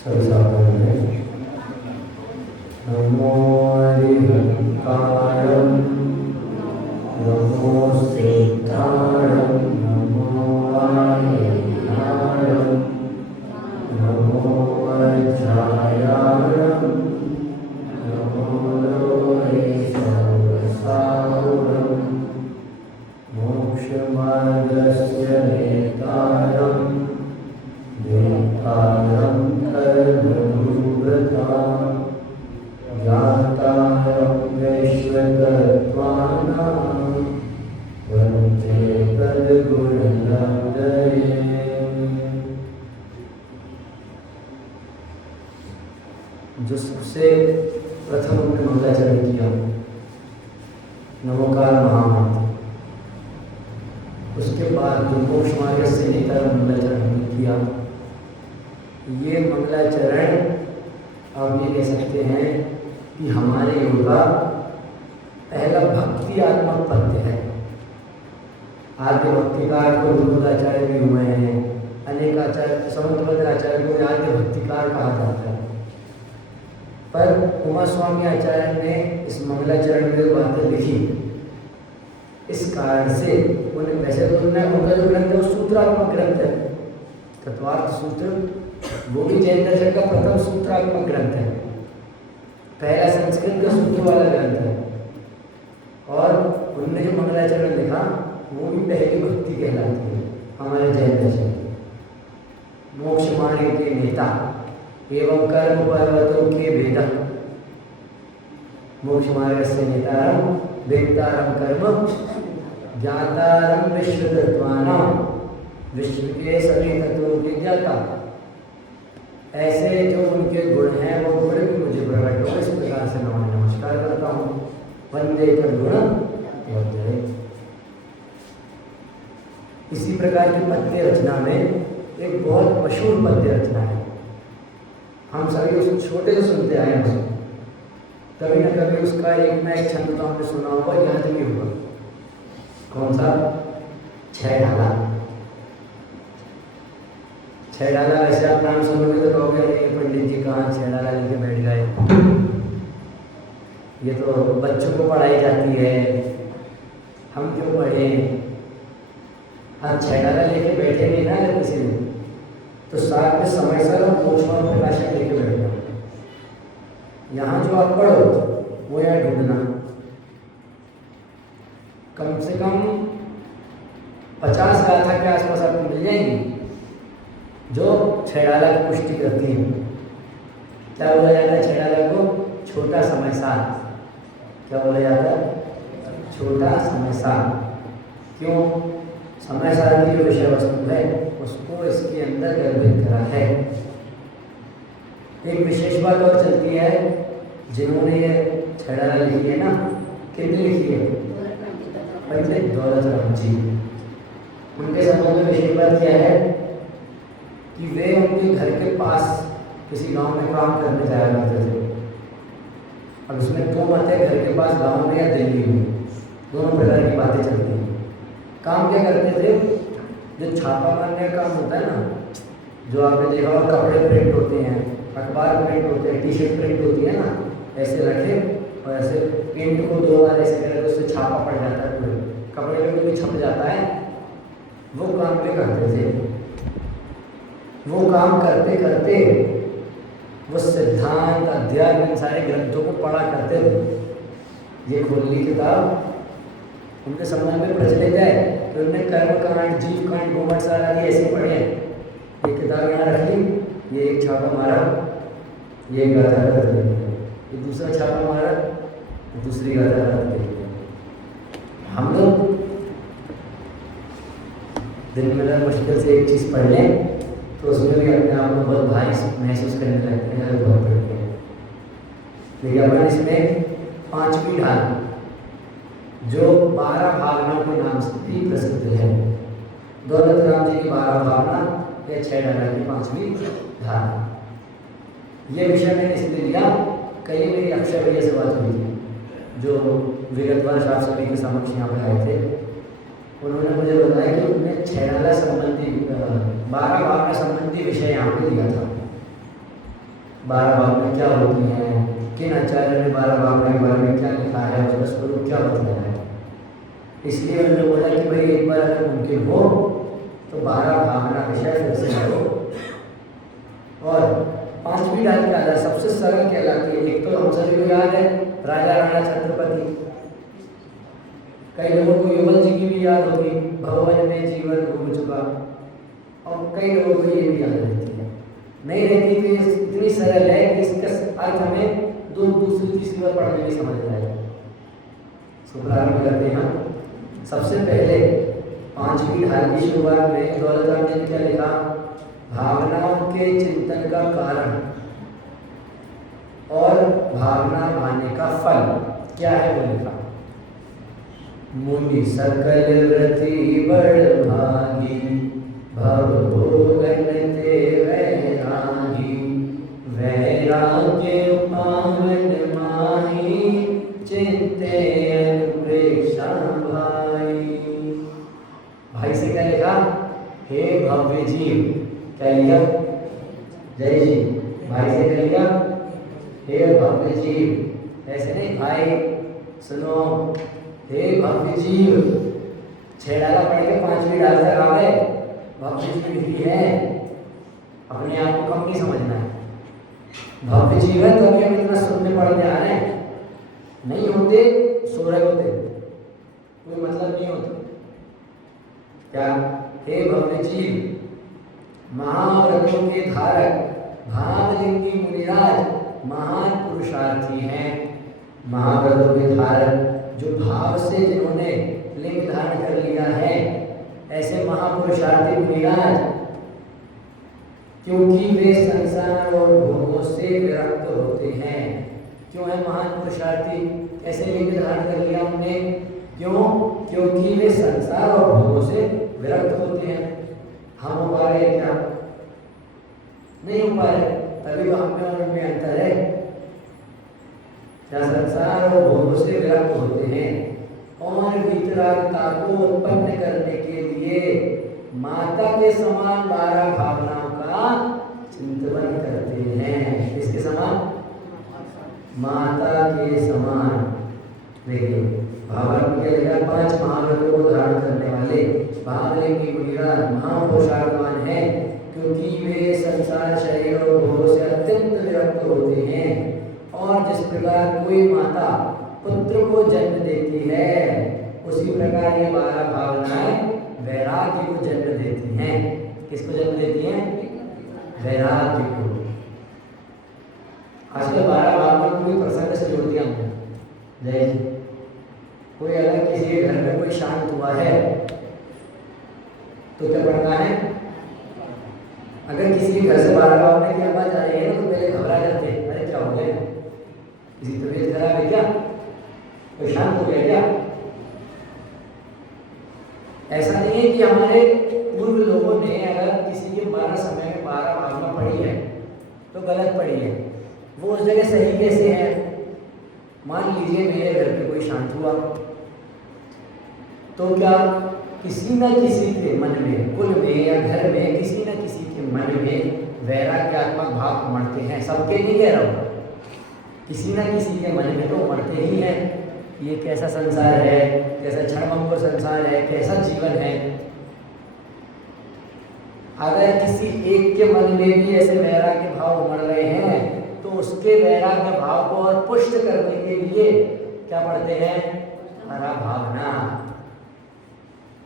संसाधन नमो हरिहंकारं नमो सिद्धारं नमो वायुधारं नमो वज्रायारं नमो लोहे सर्वसाहुरं मोक्षमार्गस्य नेतारं देवतारं कर्मभूवृता ज्ञातारं वैश्वतत्त्वानां वन्दे तद्गुणनन्दये। जो सबसे प्रथम हमने मंगलाचरण किया नमोकार महामंत्र, उसके बाद जो मोक्ष मार्ग से लेकर मंगलाचरण हमने किया, ये मंगलाचरण आप ये कह सकते हैं कि हमारे योग का पहला भक्ति आत्मक पद्य है। आद्य भक्तिकार को दुर्गाचार्य भी हुए हैं, अनेकाचार्य समंतभद्राचार्य को आद्य भक्तिकार कहा जाता है। पर उमा स्वामी आचार्य ने इस मंगलाचरण में बातें लिखी, इस कारण से उन्हें वैसे तो उनका जो ग्रंथ है वो सूत्रात्मक ग्रंथ है, तत्वार्थ सूत्र, वो भी जैन दर्शन का प्रथम सूत्रात्मक ग्रंथ है, पहला संस्कृत का सूत्र वाला ग्रंथ है। और उनने जो मंगलाचरण लिखा वो भी पहली भक्ति कहलाती है हमारे जैन दर्शन। मोक्ष मार्ग के नेता एवं कर्म पर्वतों के वेदक, मोक्ष मार्ग से नेतारम वेदारम कर्म ज्ञातारम विश्व तत्वानां, विश्व के सभी तत्वों के ज्ञाता। ऐसे जो उनके गुण हैं वो गुण भी मुझे प्रकट हो, इस प्रकार से नमस्कार करता हूँ। वंदे तद्गुण वंदे। इसी प्रकार की पद्य रचना में एक बहुत मशहूर पद्य रचना है, हम सभी उस छोटे से सुनते आए हैं, कभी न कभी उसका एक ना एक छंद तो हमने सुना होगा, याद भी होगा। कौन सा? छह ढाला। छह डाला वैसे आप नाम सुनोगे तो कहोगे ये पंडित जी कहाँ छह डाला लेके बैठ गए, ये तो बच्चों को पढ़ाई जाती है, हम क्यों पढ़े। आप छह डाला लेके बैठे नहीं ना अगर किसी दिन, तो साथ में समय सर और मोक्षमान प्रकाशन लेके बैठना। यहाँ जो आप पढ़ो वो यहाँ ढूंढना, कम से कम 50 गाथा के आसपास आपको मिल जाएंगी जो छेड़ाला की पुष्टि करती हैं। क्या बोला जाता है छेड़ाला को? छोटा समय साथ। क्या बोला जाता है? छोटा समय साथ। क्यों? समय साथ की जो विषय वस्तु है उसको इसके अंदर गर्भित करा है। एक विशेष बात और चलती है, जिन्होंने ये छेड़ाला लिखी है ना, कितनी लिखी है? पंडित दौलत राम जी। उनके संबंध में विशेष बात क्या है कि वे उनके घर के पास किसी गांव में काम करने जाया करते थे। अब उसमें दो मत है, घर के पास गांव में या दिल्ली में, दोनों प्रकार की बातें चलती हैं। काम क्या करते थे? जो छापा मारने का काम होता है ना, जो आपने देखा होगा कपड़े प्रिंट होते हैं, अखबार प्रिंट होते हैं, टी शर्ट प्रिंट होती है ना, ऐसे रखे और ऐसे प्रिंट को 2 बार ऐसे करें तो उससे छापा पड़ जाता है, पूरे कपड़े में भी छप जाता है। वो काम भी करते थे। वो काम करते करते वो सिद्धांत अध्यात्म इन सारे ग्रंथों को पढ़ा करते थे। ये खोल ली किताब, उनके संबंध में प्रचलित है तो उन्होंने कर्म कांड, जीव कांड, गोमट सारा ये ऐसे पढ़े हैं। ये किताब यहाँ रख ली, ये एक छापा मारा, ये गाथा रख दी, ये दूसरा छापा मारा, दूसरी गाथा रख दी। हम लोग दिन में अगर मुश्किल से एक चीज़ पढ़ लें तो उसमें भी अपने आप को बहुत भारी महसूस करने लगते हैं, बहुत पढ़ते हैं। लेकिन अपन इसमें 5वीं ढाल जो 12 भावनाओं के नाम से भी प्रसिद्ध है, दौलत राम जी की 12 भावना या 6 ढाला की 5वीं ढाल। ये विषय मैंने इसलिए लिया, कई मेरी अक्षय भैया से बात हुई थी जो विगतवार आप सभी के समक्ष यहाँ पर आए थे। उन्होंने मुझे बताया कि उन्हें 6 ढाला संबंधी 12 भावना संबंधी विषय यहाँ पे दिया था। 12 भावनाएं क्या होती हैं, किन आचार्य ने 12 भावनाओं के बारे में क्या लिखा है, उसका स्वरूप क्या बताया है। इसलिए उन्होंने बोला कि भाई एक बार अगर मुमकिन हो तो 12 भावना विषय फिर से करो। और 5वीं डाल के आधार सबसे सरल कहलाती है। एक तो हम सभी को याद है राजा राणा छत्रपति, कई लोगों को युगल जी की भी याद होगी, भगवान में जीवन घूम चुका, और कई लोगों को ये भी याद रहती है। नहीं रहती तो ये इतनी सरल है कि इसका अर्थ हमें दूसरी तीसरी बार पढ़ने में समझ में आएगा। सो प्रारंभ करते हैं हम। सबसे पहले 5वीं ढाल की शुरुआत में दौलतराम ने क्या लिखा, भावनाओं के चिंतन का कारण और भावना मानने का फल क्या है वो लिखा। मुनि सकल व्रति बड़ भागी, भव भोगन ते वैरागी, वैराग्य पावन माही, चिंते अनुप्रेक्षा भाई। भाई से क्या लिखा, हे भव्य जीव, क्या लिखा, जय जी। भाई से क्या लिखा, हे भव्य जीव, ऐसे नहीं भाई सुनो, हे भव्य जीव। 6 डाला पढ़ के 5वीं डाल तक आ गए, भव्य जीव ही है, अपने आप को कम नहीं समझना है। भव्य जीव है तो अभी हम इतना सुनने पढ़ने आ रहे हैं, नहीं होते सो रहे होते, कोई मतलब नहीं होता। क्या, हे भव्य जीव, महाव्रतों के धारक भावलिंगी मुनिराज महान पुरुषार्थी हैं। महाव्रतों के धारक जो भाव से जिन्होंने लिंग धारण कर लिया है, ऐसे महापुरुषार्थी मुनिराज, क्योंकि वे संसार और भोगों से विरक्त होते हैं। क्यों है महान पुरुषार्थी, ऐसे लिंग धारण कर लिया उन्होंने, क्यों, क्योंकि वे संसार और भोगों से विरक्त होते हैं। हम हो पा रहे क्या, नहीं हो पा रहे, तभी तो हम में और उनमें अंतर है। क्या संसार और भोगों से विरक्त होते हैं और वितरागता को उत्पन्न करने के लिए माता के समान 12 भावनाओं का चिंतन करते हैं। किसके समान, माता के समान। देखिए भावार्थ क्या लिखा, 5 महाव्रतों को धारण करने वाले भावलिंगी मुनिराज महापुरुषार्थवान है, क्योंकि वे संसार शरीर और भोगों से अत्यंत विरक्त होते हैं। और जिस प्रकार कोई माता पुत्र को जन्म देती है, उसी प्रकार ये 12 भावनाएं वैराग्य को जन्म देती हैं। किसको जन्म देती हैं, वैराग्य को। आजकल 12 भावनाओं को भी प्रसंग से जोड़ दिया हमने, जय जी। कोई अगर किसी के घर में कोई शांत हुआ है तो क्या पढ़ना है, अगर किसी के घर से 12 भावनाएं की आवाज आ रही है तो पहले घबरा जाते हैं, अरे क्या हो गया, किसी तबीयत खराब है क्या, कोई शांत हो गया क्या। ऐसा नहीं है कि हमारे पूर्व लोगों ने अगर किसी के 12 समय में 12 भावना पढ़ी है तो गलत पढ़ी है, वो उस जगह सही कैसे है। मान लीजिए मेरे घर पे कोई शांत हुआ तो क्या किसी न किसी के मन में, कुल में या घर में किसी न किसी के मन में वैराग्यात्मक भाव उमड़ते हैं। सबके नहीं कह रहा हूँ, किसी न किसी के मन में तो उमड़ते ही हैं। ये कैसा संसार है, कैसा क्षणभंगुर संसार है, कैसा जीवन है। अगर किसी एक के मन में भी ऐसे वैराग्य भाव उमड़ रहे हैं तो उसके वैराग्य भाव को और पुष्ट करने के लिए क्या पढ़ते हैं, हरा भावना।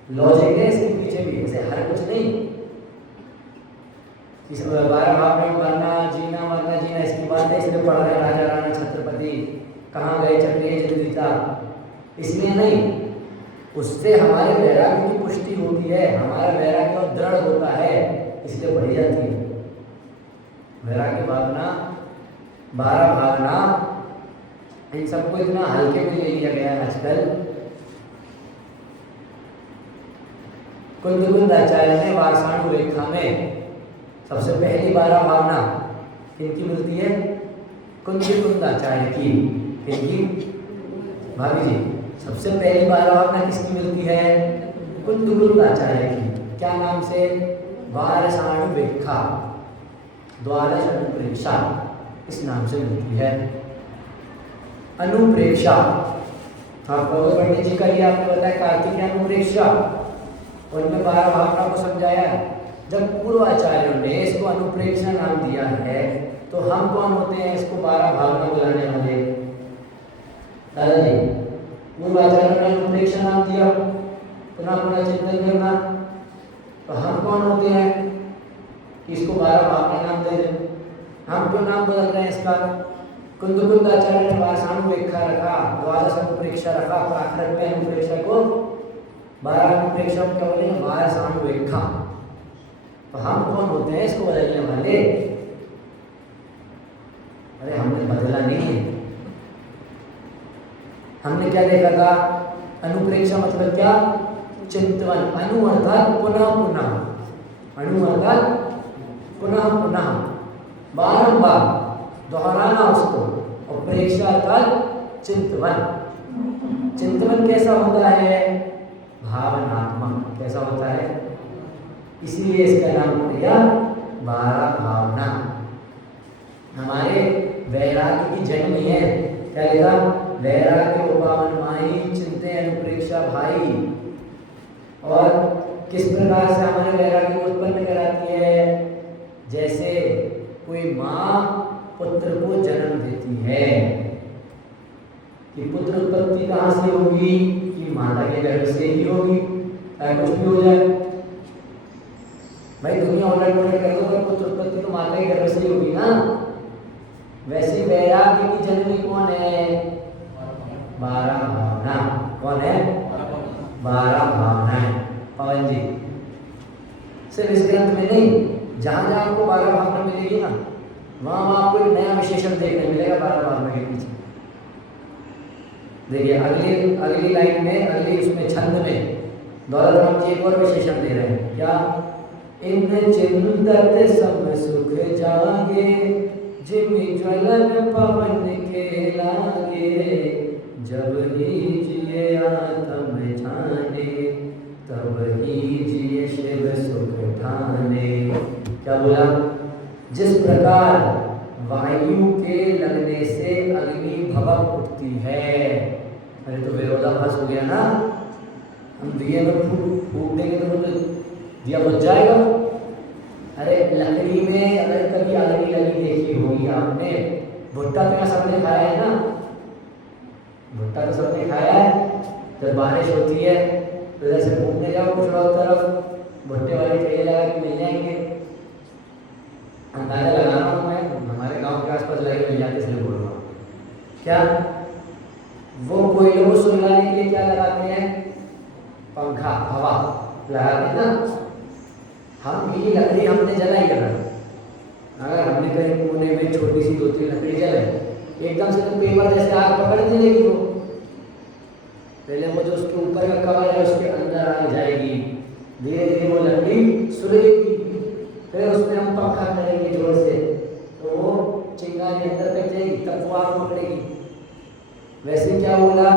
लॉजिक है इसके पीछे भी, ऐसे हर कुछ नहीं। इस 12 भावनाएं मरना जीना इसकी बात है, इसलिए पढ़ रहे राजा राणा छत्रपति कहाँ गए चक्रिय जलदीता, इसलिए नहीं। उससे हमारे वैराग्य की पुष्टि होती है, हमारा वैराग्य दृढ़ होता है, इसलिए पढ़ी जाती है। वैराग्य भावना, 12 भावना, इन सबको इतना हल्के में ले लिया गया है आजकल। कुंदकुंदाचार्य ने वार्षाणु रेखा में सबसे पहली 12 भावना किनकी मिलती है, कुंदकुंदाचार्य की। किनकी, भाभी जी, सबसे पहली 12 भावना किसकी मिलती है, कुंदकुंदाचार्य की। क्या नाम से, वार्षाणु रेखा, द्वादश अनुप्रेक्षा। इस नाम से मिलती है। अनुप्रेक्षा, आपको पंडित जी का ये आपको बताया कार्तिक अनुप्रेक्षा, उनमें 12 भावना को समझाया। जब पूर्वाचार्यों ने इसको अनुप्रेक्षा नाम दिया है तो हम कौन होते हैं इसको 12 भावना बुलाने वाले? दादाजी, पूर्वाचार्यों ने अनुप्रेक्षा नाम दिया, पुनः पुनः चिंतन करना, तो हम कौन होते हैं इसको 12 भावना नाम दे दें? हम क्यों नाम बदल रहे हैं इसका? कुंदकुंदाचार्य ने वारसानुप्रेक्षा रखा, द्वादश अनुप्रेक्षा रखा, प्राकृत में अनुप्रेक्षा को 12 अनुप्रेक्षा क्या बोलेंगे? वारसानुप्रेक्षा। तो हम कौन होते हैं इसको बदलने वाले? अरे हमने बदला नहीं है। हमने क्या देखा था? अनुप्रेक्षा मतलब क्या? चिंतन। अनु अर्थात पुनः पुनः, अनु अर्थात पुनः पुनः, बारंबार दोहराना उसको, और प्रेक्षा अर्थात चिंतन। चिंतन कैसा होता है? भावनात्मक। कैसा होता है? इसलिए इसका नाम हो गया 12 भावना। हमारे वैराग्य की जननी है। क्या लिखा? वैराग्य उपावन माही, चिंते अनुप्रेक्षा भाई। और किस प्रकार से हमारे वैराग्य को उत्पन्न कराती है? जैसे कोई माँ पुत्र को जन्म देती है, कि पुत्र उत्पत्ति कहाँ से होगी? कि माता के गर्भ से ही होगी, चाहे कुछ भी हो जाए। भाई दुनिया उलट पुलट कर दो, पर पुत्र उत्पत्ति तो माता के गर्भ से ही होगी ना। वैसे वैराग्य की जननी कौन है? 12 भावना। कौन है? 12 भावनाएं। पवन जी, सिर्फ इस ग्रंथ में नहीं, जहां जहां आपको 12 भावना मिलेगी ना, वहां आपको एक नया विशेषण देखने मिलेगा 12 भावना के पीछे। देखिए अगली लाइन में, अगली उसमें छंद में दौलत राम जी एक और विशेषण दे रहे हैं। क्या? इन चिंतत सम सुख जागे, जिमि ज्वलन पवन के लागे, जब ही जिए आत्म जाने, तब ही जिए शिव सुख ठाने। क्या बोला? जिस प्रकार वायु के लगने से अग्नि भभक उठती है। अरे तो विरोधाभास हो गया ना। हम दिए में फूक देंगे तो दिया बुझ जाएगा। अरे लकड़ी में अगर कभी अग्नि लगी देखी होगी आपने, भुट्टा तो सबने खाया है ना, भुट्टा तो सबने खाया है। जब बारिश होती है तो इधर से घूमने जाओ कुछ और तरफ, भुट्टे वाले ठेले लगा के मिल जाएंगे। अंदाजा लगा रहा हूँ मैं, हमारे गांव के आसपास लगे मिल जाते, इसलिए बोल रहा हूँ। क्या वो कोयलों को सुलगाने के लिए क्या लगाते हैं? पंखा, हवा लगाते हैं ना। हम ये लकड़ी हमने जलाई है, अगर हमने कहीं कोने में छोटी सी 2-3 लकड़ी जलाई, एकदम से तो पेपर जैसे आग पकड़ नहीं लेगी वो। पहले वो जो उसके ऊपर का कवर है उसके अंदर आ जाएगी, धीरे धीरे वो लकड़ी सुलगेगी, फिर उसमें हम पंखा करेंगे जोर से, तो वो चिंगारी अंदर तक जाएगी, तब वो आग पकड़ेगी। वैसे क्या बोला?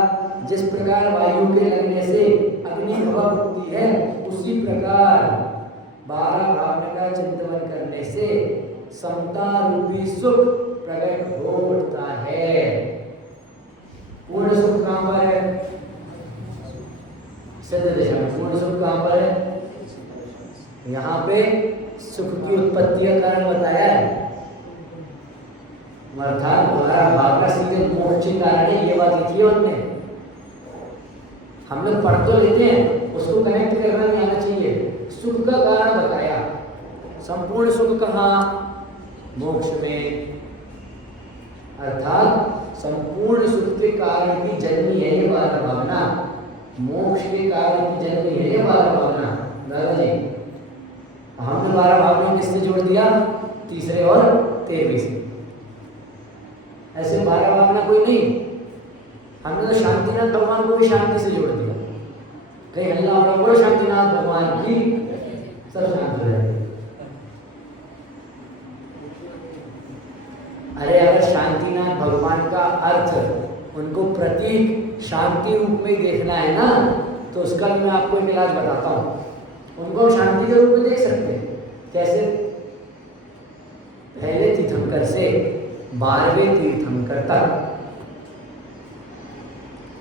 जिस प्रकार वायु के लगने से अग्नि भभक उठती है, उसी प्रकार 12 भावना का चिंतन करने से समता रूपी सुख प्रकट हो उठता है। पूर्ण सुख कहाँ पर है? सिद्ध दिशा में। पूर्ण सुख कहाँ पर है? यहाँ पे सुख की उत्पत्ति का कारण बताया है, अर्थात 12 भाव का सीधे मोक्ष के कारण है, ये बात लिखी है उनने। हम लोग पढ़ तो लेते हैं, उसको कनेक्ट करना भी आना चाहिए। सुख का कारण बताया, संपूर्ण सुख कहाँ? मोक्ष में। अर्थात संपूर्ण सुख के कारण की जननी है ये 12 भावना, मोक्ष के कारण की जननी है ये 12 भावना। दादाजी, हमने 12 भावनाओं किससे जोड़ दिया? तीसरे और 13वीं से। ऐसे 12 भावना कोई नहीं, हमने तो शांतिनाथ भगवान को भी शांति से जोड़ दिया। कहीं हल्ला हो रहा बोलो शांतिनाथ भगवान की, सब शांत हो जाए। अरे अगर शांतिनाथ भगवान का अर्थ उनको प्रतीक शांति रूप में देखना है ना, तो उसका मैं आपको एक इलाज बताता हूँ। उनको शांति के रूप में देख सकते हैं। कैसे? पहले तीर्थंकर से 12वें तीर्थंकर तक।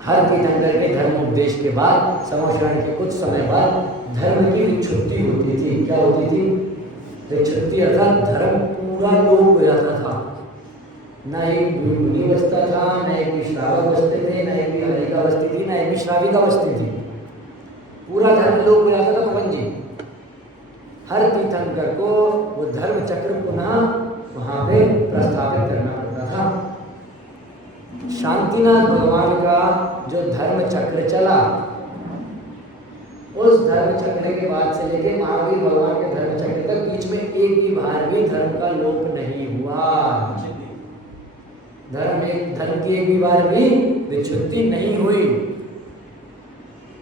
हर तीर्थंकर के धर्म उपदेश के बाद, समोशरण के कुछ समय बाद धर्म की विच्छुत्ति होती थी। क्या होती थी? विच्छुत्ति अर्थात धर्म पूरा लोप हो जाता था। ना एक मुनि बसता था, ना एक श्रावक बसते थे, ना एक हरिका बसती थी, ना एक श्राविका बसती थी। पूरा धर्म लोप हो जाता था। पवन जी, हर तीर्थंकर को वो धर्म चक्र पुनः वहाँ पे प्रस्थापित करना पड़ता था। शांतिनाथ भगवान का जो धर्म चक्र चला, उस धर्म चक्र के बाद से लेके महावीर भगवान के धर्म चक्र तक बीच में एक भी बार भी धर्म का लोप नहीं हुआ। धर्म की एक भी बार भी विच्छुत्ति नहीं हुई।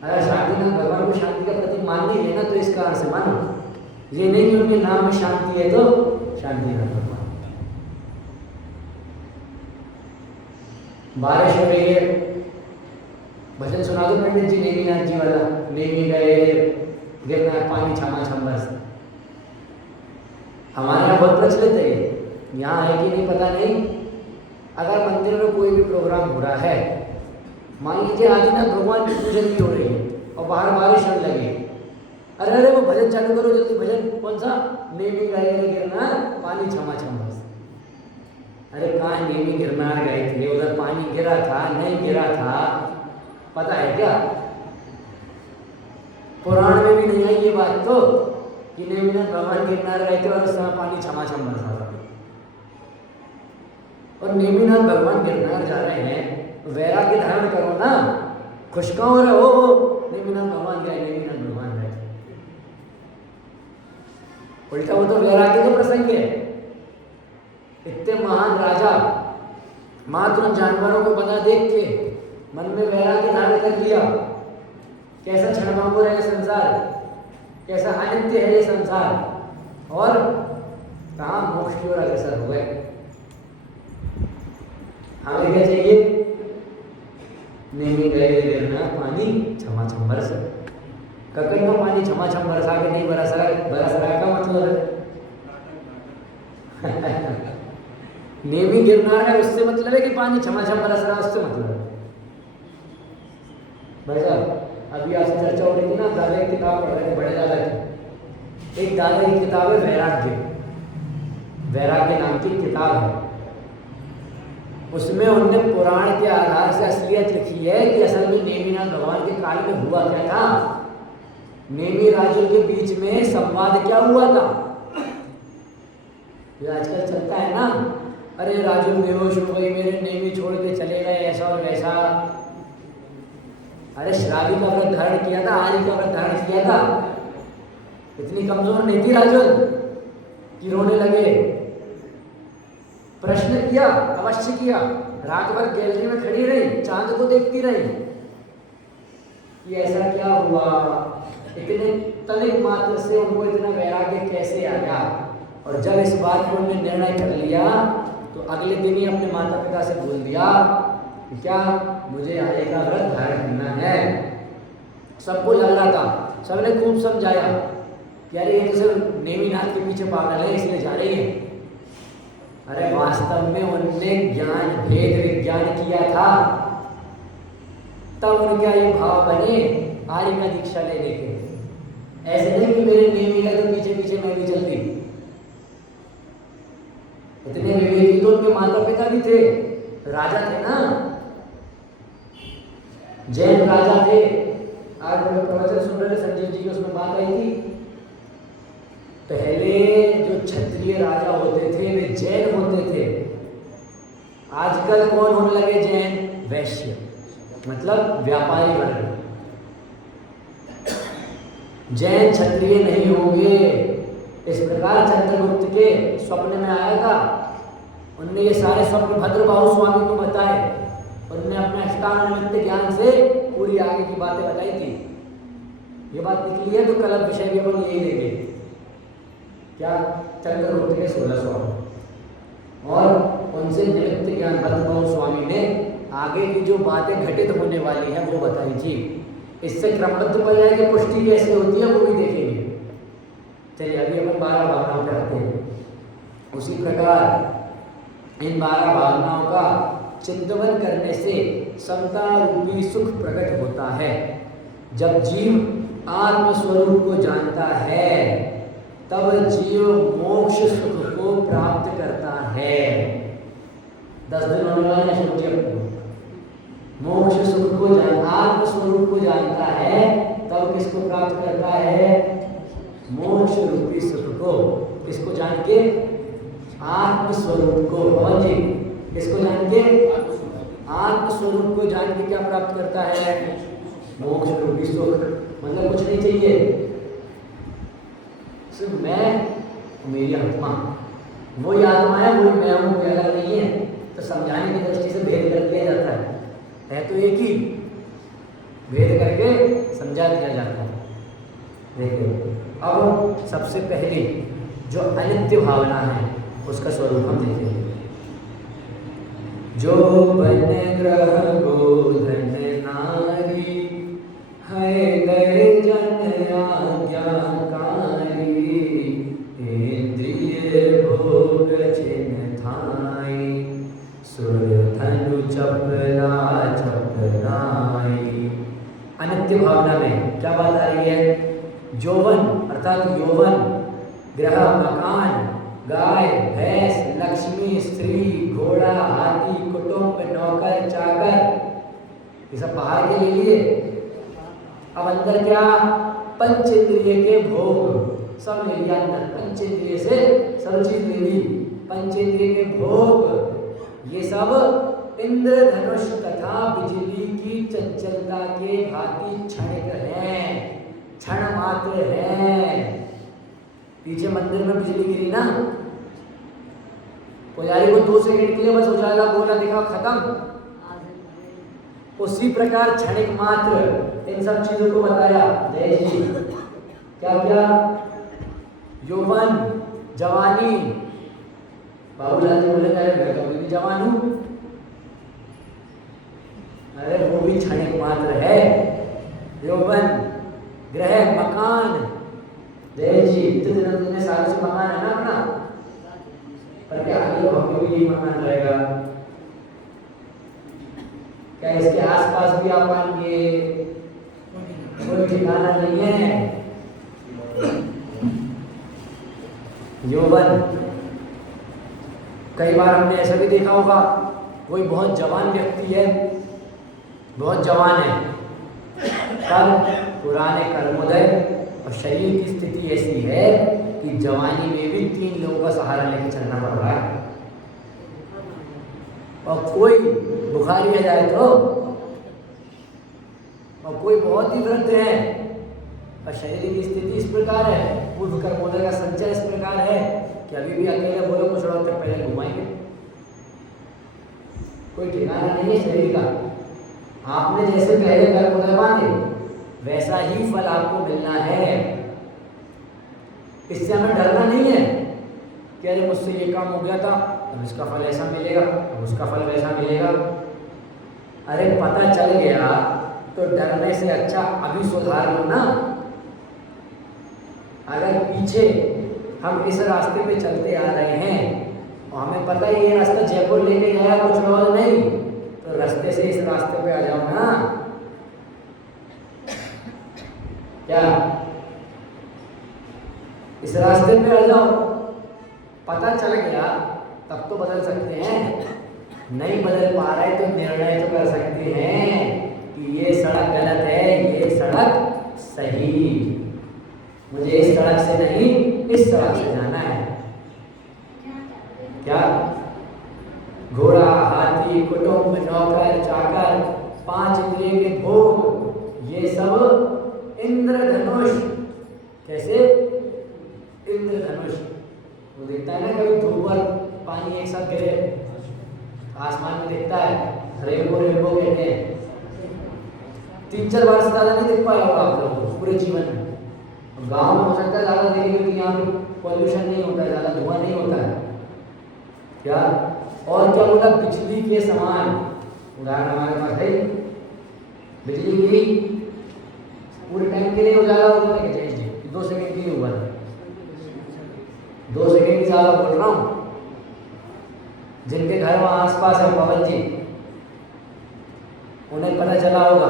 अगर शांतिनाथ भगवान को शांति का प्रतीक मान नहीं है ना, तो इस कारण से मानो, ये नहीं कि उनके नाम में शांति है तो शांतिनाथ भगवान। बारिश हो रही है, भजन सुना दो पंडित जी, नेमीनाथ जी वाला। नेमी गए गिरनार पानी छमाछम बरस। हमारे यहाँ बहुत प्रचलित है ये, यहाँ है कि नहीं पता नहीं। अगर मंदिर में कोई भी प्रोग्राम हो रहा है, मान लीजिए आदिनाथ भगवान की पूजन भी हो रही है और बाहर बारिश होने लगी, अरे वो भजन चालू करो जल्दी। भजन कौन सा? नेमी गए गिरनार पानी छमाछम बरस। अरे कहाँ नेमी गिरनार गए थे? उधर पानी गिरा था नहीं गिरा था पता है क्या? पुराण में भी नहीं आई ये बात तो कि नेमीनाथ भगवान गिरनार गए थे और उस समय पानी छमाछम बरसा था। और नेमीनाथ भगवान गिरनार जा रहे हैं, वैराग्य धारण करो ना, खुशकाओ रहो। नेमीनाथ भगवान गए, नेमीनाथ भगवान गए, उल्टा वो तो वैराग्य का प्रसंग है। इतने महान राजा मात्र उन जानवरों को बना देख के मन में वैराग्य धारण कर लिया। कैसा क्षणभंगुर है ये संसार, कैसा अनित्य है ये संसार, और कहाँ मोक्ष की ओर अग्रसर हो गए। हमें क्या चाहिए? नेमी गए गिरनार पानी छमाछम बरस। ककड़ का पानी छमाछम बरसा के नहीं बरस रहा का मतलब है नेमी गिरनार है उससे मतलब है कि पानी छमाछम बरस रहा, उससे मतलब है। भाई साहब, अभी आपसे चर्चा हो रही थी ना, दादा की किताब पढ़ रहे थे, बड़े दादा की। एक दादा की किताब है वैराग्य, वैराग्य नाम की किताब है। उसमें उनने पुराण के आधार से असलियत लिखी है कि असल में नेमीनाथ भगवान के काल में हुआ क्या था। नेमी राजुल के बीच में संवाद क्या हुआ था। ये आजकल चलता है ना, अरे राजुल बेहोश हो गई, मेरे नेमी छोड़ के चले गए, ऐसा और वैसा। अरे श्रावी का व्रत धारण किया था, आर्य का व्रत धारण किया था, इतनी कमजोर नहीं थी राजुल कि रोने लगे। प्रश्न किया, अवश्य किया, रात भर गैलरी में खड़ी रही, चांद को देखती रही कि ऐसा क्या हुआ, इतने तनिक मात्र से उनको इतना वैराग्य कैसे आया। और जब इस बात को उन्होंने निर्णय कर लिया तो अगले दिन ही अपने माता पिता से बोल दिया कि क्या मुझे आर्य का व्रत धारण करना है। सबको लग रहा था, सबने खूब समझाया कि अरे ये तो सिर्फ नेमीनाथ के पीछे पागल है इसलिए जा रही है। अरे वास्तव में उनने ज्ञान भेद विज्ञान किया था, तब उनका ये भाव बने आर्य का दीक्षा लेने के। ऐसे नहीं कि मेरे नेमी गए तो पीछे पीछे मैं भी चलती। इतने विवेकी तो उनके माता पिता भी थे, राजा थे ना, जैन राजा थे। आज प्रवचन सुन रहे संजीव जी की, उसमें बात आई थी पहले जो क्षत्रिय राजा होते थे वे जैन होते थे। आजकल कौन होने लगे जैन? वैश्य, मतलब व्यापारी वर्ग। जैन क्षत्रिय नहीं होंगे। इस प्रकार चंद्रगुप्त के स्वप्न में आया था, उनने ये सारे स्वप्न भद्रबाहु स्वामी को बताए। उनने अपने अष्टांग ज्ञान से पूरी आगे की बातें बताई थी। ये बात निकली है तो कल विषय भी अपन यही लेंगे, क्या चंद्रगुप्त के 16 स्वामी, और उनसे निमित्त ज्ञान भद्रबाहु स्वामी ने आगे की जो बातें घटित होने वाली हैं वो बताई थी। इससे क्रमबद्ध पर्याय की पुष्टि कैसे होती है वो भी देखेंगे। चलिए अभी अपन 12 भावनाओं पे आते हैं। उसी प्रकार इन 12 भावनाओं का चिंतन करने से समता रूपी सुख प्रकट होता है। जब जीव आत्मस्वरूप को जानता है तब जीव मोक्ष सुख को प्राप्त करता है। 10 दिन होने वाले हैं, सोचिए। मोक्ष सुख को आत्मस्वरूप को जानता है तब किसको प्राप्त करता है? मोक्ष रूपी सुख को। किसको जान के? आत्मस्वरूप को। भगवान जी, किसको जान के? आत्मस्वरूप को जान के क्या प्राप्त करता है? मोक्ष रूपी सुख। मतलब कुछ नहीं चाहिए, सिर्फ मैं, मेरी आत्मा, वही आत्मा है, वही मैं हूँ, कोई अलग नहीं है। तो समझाने की दृष्टि से भेद कर दिया जाता है तो एक ही, भेद करके समझा दिया जाता है। देखिए, अब सबसे पहले जो अनित्य भावना है उसका स्वरूप हम देखेंगे। जो बन ग्रह गोधन नारी है गए जन आज्ञाकारी, इंद्रिय भोग चिन्ह थाई, सुर धनु चपला चपलाई। अनित्य भावना में क्या बात आ रही है? यौवन अर्थात यौवन, ग्रह मकान, गाय भैंस, लक्ष्मी, स्त्री, घोड़ा, हाथी, कुटुंब, नौकर, चाकर, ये सब बाहर के ले लिए। अब अंदर क्या? पंचेंद्रिय के भोग सब ले लिया अंदर। पंचेंद्रिय से सब चीज ले ली। पंचेंद्रिय के भोग ये सब इंद्रधनुष तथा बिजली की चंचलता के भांति क्षणिक हैं, क्षण मात्र है। पीछे मंदिर में बिजली गिरी ना, पुजारी को 2 सेकंड के लिए बस उजाला बोला दिखा, खत्म। उसी प्रकार क्षणिक मात्र इन सब चीजों को बताया जय जी। क्या क्या? यौवन, जवानी। बाबूलाल जी बोले मैं तो भी जवान हूं। अरे वो भी क्षणिक मात्र है। यौवन, ग्रह, मकान, जय जी। इतने सालों से मकान है ना अपना, पर क्या आगे भक्तों भी यही मकान रहेगा? क्या इसके आसपास भी आप आएंगे? कोई ठिकाना नहीं है। यौवन, कई बार हमने ऐसा भी देखा होगा, कोई बहुत जवान व्यक्ति है, बहुत जवान है, पर पुराने कर्मोदय और शरीर की स्थिति ऐसी है कि जवानी में भी 3 लोगों का सहारा लेकर चलना पड़ रहा है। और कोई बुखारी आ जाए तो, और कोई बहुत ही वृद्ध है और शरीर की स्थिति इस प्रकार है, पूर्व कर्मोदय का संचय इस प्रकार है कि अभी भी अकेले बोलो कुछ और तक पहले घुमाएंगे। कोई ठिकाना नहीं है शरीर का। आपने जैसे पहले कर्मोदय बांधे वैसा ही फल आपको मिलना है। इससे हमें डरना नहीं है कि अरे मुझसे ये काम हो गया था, अब इसका फल ऐसा मिलेगा, अब उसका फल वैसा मिलेगा। अरे पता चल गया तो डरने से अच्छा अभी सुधार लो ना। अगर पीछे हम इस रास्ते पे चलते आ रहे हैं और हमें पता है ये रास्ता जयपुर लेके गया कुछ और नहीं, तो रास्ते से इस रास्ते पे आ जाओ ना। क्या इस रास्ते पे आ जाओ? पता चल गया तब तो बदल सकते हैं, नहीं बदल पा रहे तो निर्णय तो कर सकते हैं कि ये सड़क गलत है, ये सड़क सही, मुझे इस सड़क से नहीं इस सड़क से जाना है। क्या? घोड़ा, हाथी, कुटुंब, नौकर, चाकर, 5 इंद्रिय के भोग, ये सब इंद्रधनुष। कैसे? इंद्रधनुष। वो दिखता है ना कभी धूप और पानी एक साथ गिरे आसमान में दिखता है, रेनबो रेनबो कहते हैं। 3-4 बार से ज़्यादा नहीं दिख पाया होगा आप लोगों को पूरे जीवन में। गाँव में हो सकता है ज़्यादा देखेंगे क्योंकि यहाँ पे पॉल्यूशन नहीं होता है, ज़्यादा धुआं नहीं होता है। क्या? और क्या बोला? बिजली के समान। उदाहरण हमारे पास है, बिजली गिरी पूरे टाइम के लिए उजाला हो जाता है जी, 2 सेकंड के लिए हुआ, 2 सेकंड की ज़्यादा बोल रहा हूँ। जिनके घर वहाँ आसपास है पवन जी, उन्हें पता चला होगा।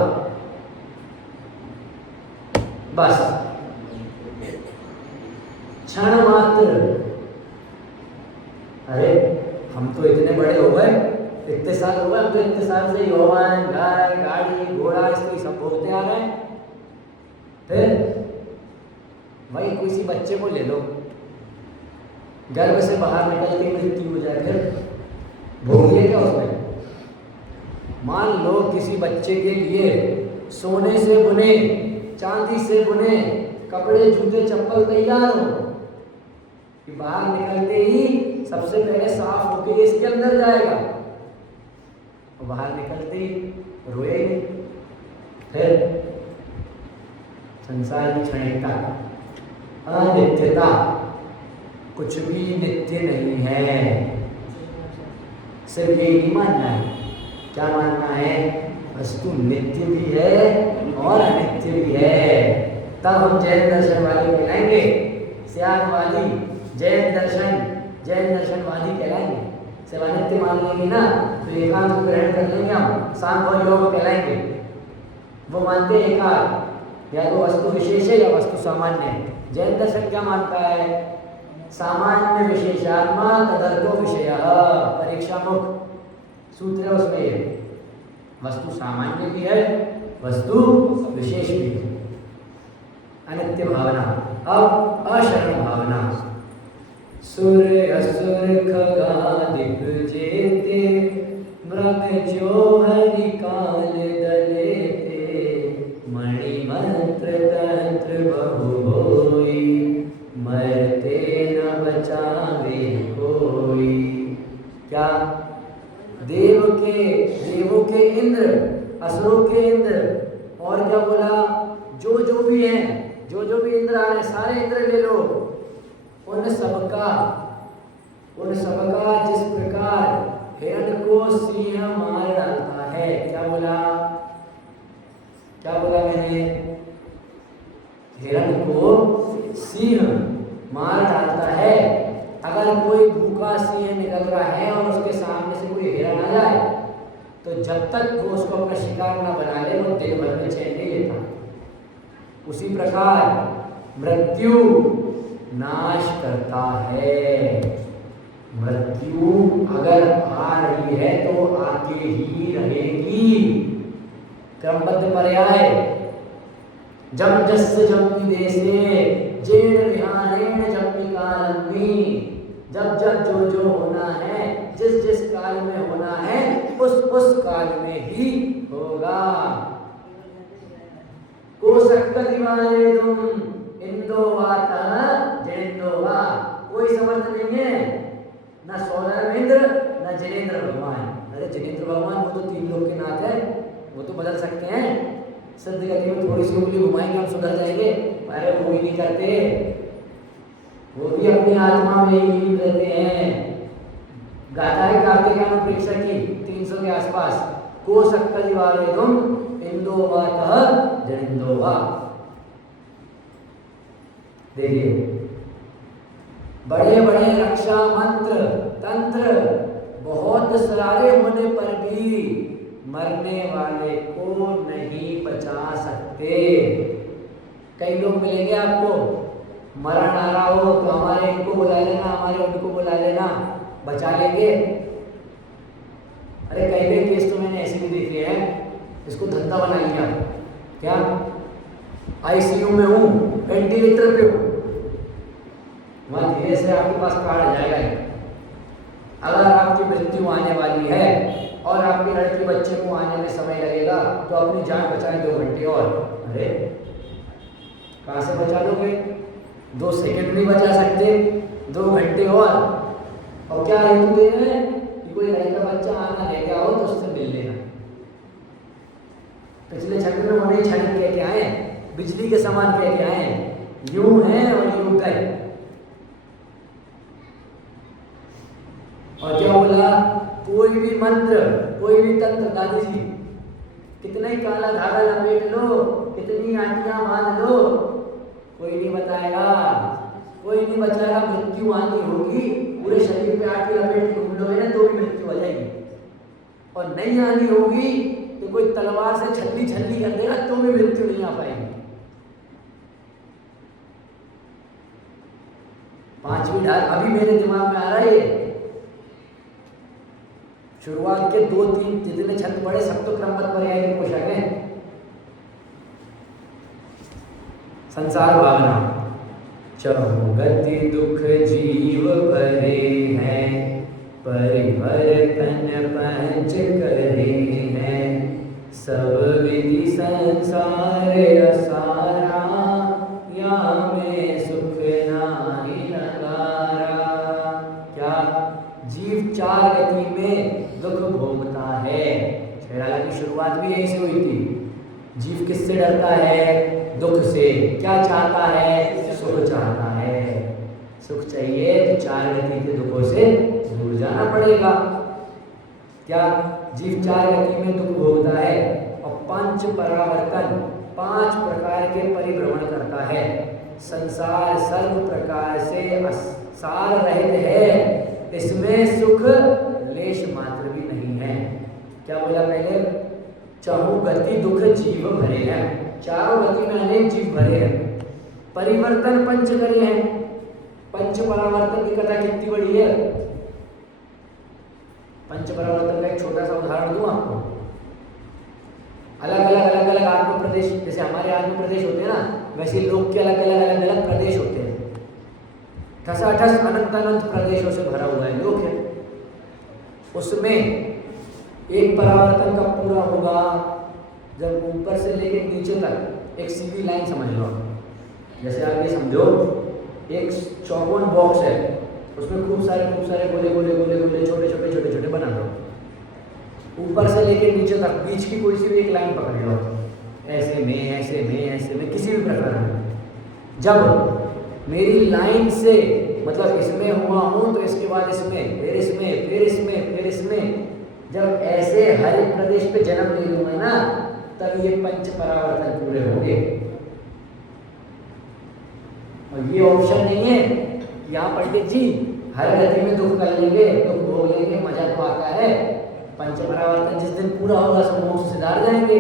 बस क्षण मात्र, अरे हम तो इतने बड़े हो गए, इतने साल हो गए, हम तो इतने साल से यौवन, घर, गाड़ी, घोड़ा, इसको सब भोगते आ रहे हैं। फिर वही किसी बच्चे को ले लो, गर्भ से बाहर निकल के मृत्यु हो जाए, फिर भोगिए क्या उसमें? मान लो किसी बच्चे के लिए सोने से बुने, चांदी से बुने कपड़े, जूते, चप्पल तैयार हो कि बाहर निकलते ही सबसे पहले साफ होके इसके अंदर जाएगा, और बाहर निकलते ही रोएंगे। फिर संसार की क्षणिकता, अनित्यता, कुछ भी नित्य नहीं है। सिर्फ ये नहीं मानना है, क्या मानना है? वस्तु नित्य भी है और अनित्य भी है। तब हम जैन दर्शन वाले कहलाएंगे, श्यामवादी, जैन दर्शनवादी कहलाएंगे। सिर्फ अनित्य मान लेंगे ना तो एकांत को ग्रहण कर लेंगे, हम सांख्य योग कहलाएंगे। वो मानते हैं एकांत, या तो वस्तु विशेष है या वस्तु सामान्य है। जैन दर्शन क्या मानता है? सामान्य विशेषात्मा तदर्थो विषय, परीक्षा मुख सूत्र है उसमें ये, वस्तु सामान्य भी है, वस्तु विशेष भी है। अनित्य भावना। अब अशरण भावना। सूर्य असुर खगादिक जेते, मृग जो हरि काल दलेते, मणि मंत्र तंत्र बहु होई, मरते न बचावे कोई। क्या? देवों के इंद्र, असुरों के इंद्र, और क्या बोला? जो भी हैं, जो भी इंद्र आ रहे, सारे इंद्र ले लो, उन सबका जिस प्रकार हिरण को सिंह मार डालता है, क्या बोला मैंने? हिरण को सिंह मार डालता है। अगर कोई भूखा सिंह निकल रहा है और उसके सामने से कोई हिरण आ जाए, तो जब तक वो उसको अपना शिकार ना बना ले, वो दिन भर में चैन नहीं लेता। उसी प्रकार मृत्यु नाश करता है। मृत्यु अगर आ रही है तो आके ही रहेगी। क्रमबद्ध पर्याय। जम जस्य जम्मि देशे, जेण विहारेण जम्मि कालम्नि। जब जो होना है, जिस काल में होना है, उस काल में ही होगा। कोशक्कदिवारेदुम इंदोवातः जयेंदोवा। कोई समर्थ नहीं है, न सोलर इंद्र न जनेन्द्र भगवान। अरे जनेन्द्र भगवान वो तो 3 लोक के नाथ है, वो तो बदल सकते हैं। सिद्ध गति में थोड़ी सी उंगली घुमाएंगे, हम सुधर जाएंगे। अरे वो भी नहीं करते, वो भी अपनी आत्मा में ही लीन रहते हैं। गाथा है कार्तिकेय परीक्षा की 300 के आसपास। कोशक्कदिवारेदुम इंदोवातः जनेन्द्रोवा। देखिए, बड़े बड़े रक्षा मंत्र तंत्र बहुत सारे होने पर भी मरने वाले को नहीं बचा सकते। कई लोग मिलेंगे आपको, मरण आ रहा हो तो हमारे इनको बुला लेना, हमारे उनको बुला लेना, बचा लेंगे। अरे कई केस तो मैंने ऐसे भी देखे हैं, इसको धंधा बना लिया। क्या? आईसीयू में हूँ, वेंटिलेटर पे हूँ, वहाँ धीरे से आपके पास कार्ड आ जाएगा। अगर आपकी मृत्यु आने वाली है और आपकी लड़की बच्चे को आने में समय लगेगा, तो अपनी जान बचाएं 2 घंटे और। अरे कहाँ से बचा लोगे? 2 सेकंड नहीं बचा सकते, 2 घंटे और क्या हेतु दे रहे हैं कि कोई लड़का बच्चा आना ले गया हो तो उससे मिल लेना। पिछले छठ में उन्हें छठ कह के आए, बिजली के समान कह के आए, यूं है और यूं गए। और क्या बोला? कोई भी मंत्र, कोई भी तंत्र, दादी जी कितना ही काला धागा लपेट लो, कितनी आंटियां बांध लो, कोई नहीं बताएगा, कोई नहीं बचाएगा। मृत्यु आनी होगी, पूरे शरीर पे आंटी लपेट के घूम लोगे ना तो भी नहीं आनी होगी तो कोई तलवार से छल्ली छल्ली कर देगा तो भी मृत्यु नहीं आ पाएगी। 5वीं ढाल अभी मेरे दिमाग में आ रहा है। शुरुआत के 2-3 जितने छंद पढ़े सब तो क्रमबद्ध पर्याय के पोषक हैं। संसार भावना। चहुगति दुख जीव भरे हैं, परिवर्तन पंच करे हैं, सब विधि संसार असारा, या में सुख नाहि नगारा। क्या जीव 4 गति में दुख भोगता है। छेड़ाला की शुरुआत भी यहीं से हुई थी। जीव किससे डरता है? दुख से। क्या चाहता है? सुख चाहता है। सुख चाहिए तो 4 गति के दुखों से दूर जाना पड़ेगा। क्या जीव 4 गति में दुख भोगता है और 5 परावर्तन 5 प्रकार के परिभ्रमण करता है। संसार सर्व प्रकार से सार रहित है, इसमें सुख लेश मात्र भी नहीं है। क्या बोला पहले? चहुगति दुख जीव भरे हैं। चारों गति में अनेक जीव भरे हैं। परिवर्तन पंच करे हैं। पंच परावर्तन की कथा कितनी बड़ी है। पंच परावर्तन का एक छोटा सा उदाहरण दूं आपको। अलग अलग आत्म प्रदेश, जैसे हमारे आत्म प्रदेश होते हैं ना, वैसे लोक के अलग अलग प्रदेश होते हैं। ठसाठस अनंत अनंत प्रदेशों से भरा हुआ है लोक है। उसमें एक परावर्तन का पूरा होगा जब ऊपर से लेके नीचे तक एक सीधी लाइन समझ लो। जैसे आप ये समझो एक चौकोन बॉक्स है, उसमें खूब सारे गोले छोटे छोटे बना लो। ऊपर से लेके नीचे तक बीच की कोई सी भी एक लाइन पकड़ लो, ऐसे में किसी भी प्रकार में। जब मेरी लाइन से मतलब इसमें हुआ हूँ तो इसके बाद इसमें, फिर इसमें, जब ऐसे हर एक प्रदेश पे जन्म ले लूंगा ना, तब ये पंच परावर्तन पूरे होंगे। और ये ऑप्शन नहीं है यहाँ पंडित जी हर गति में दुख कर लेंगे, दुख भोग लेंगे, मजा तो आता है। पंच परावर्तन जिस दिन पूरा होगा सब मोक्ष से सिधार जाएंगे।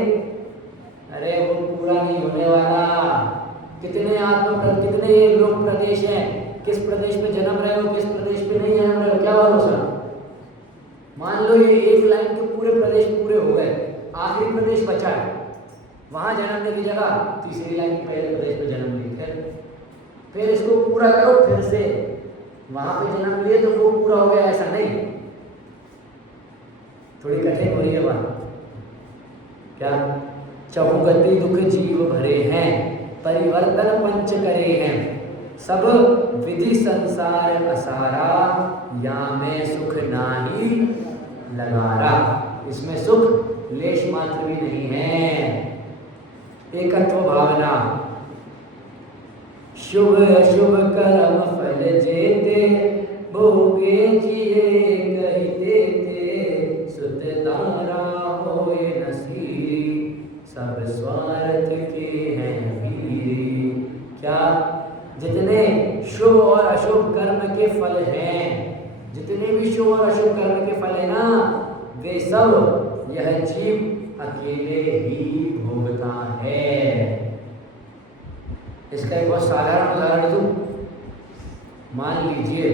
अरे वो पूरा नहीं होने वाला। कितने लोक प्रदेश हैं, किस प्रदेश में जन्म रहे हो, किस प्रदेश पे नहीं जन्म रहे हो, क्या भरोसा। मान लो ये एक लाइन के पूरे प्रदेश पूरे हो गए, आखिरी प्रदेश बचा है, वहां जन्मने की जगह तीसरी लाइन के पहले प्रदेश पे जन्म ली, फिर इसको पूरा करो, फिर से वहां पे जन्म लिए तो वो पूरा हो गया, ऐसा नहीं। थोड़ी कठिन हो रही है बात। क्या? चहुगति दुख जीव भरे हैं, परिवर्तन पंच करे हैं, सब विधि संसार असारा, या में सुख नाही लगारा। इसमें सुख लेश मात्र भी नहीं है। एकत्व भावना। शुभ अशुभ कर्म फल जेते, भोगे जिए कहि देते, सुत दारा होए नसीरी, सब स्वार्थ के हैं वीरी। क्या? जितने शुभ और अशुभ कर्म के फल हैं, जितने भी शुभ और अशुभ कर्म के फल है ना, वे सब यह जीव अकेले ही भोगता है। इसका एक बहुत साधारण उदाहरण दूं। मान लीजिए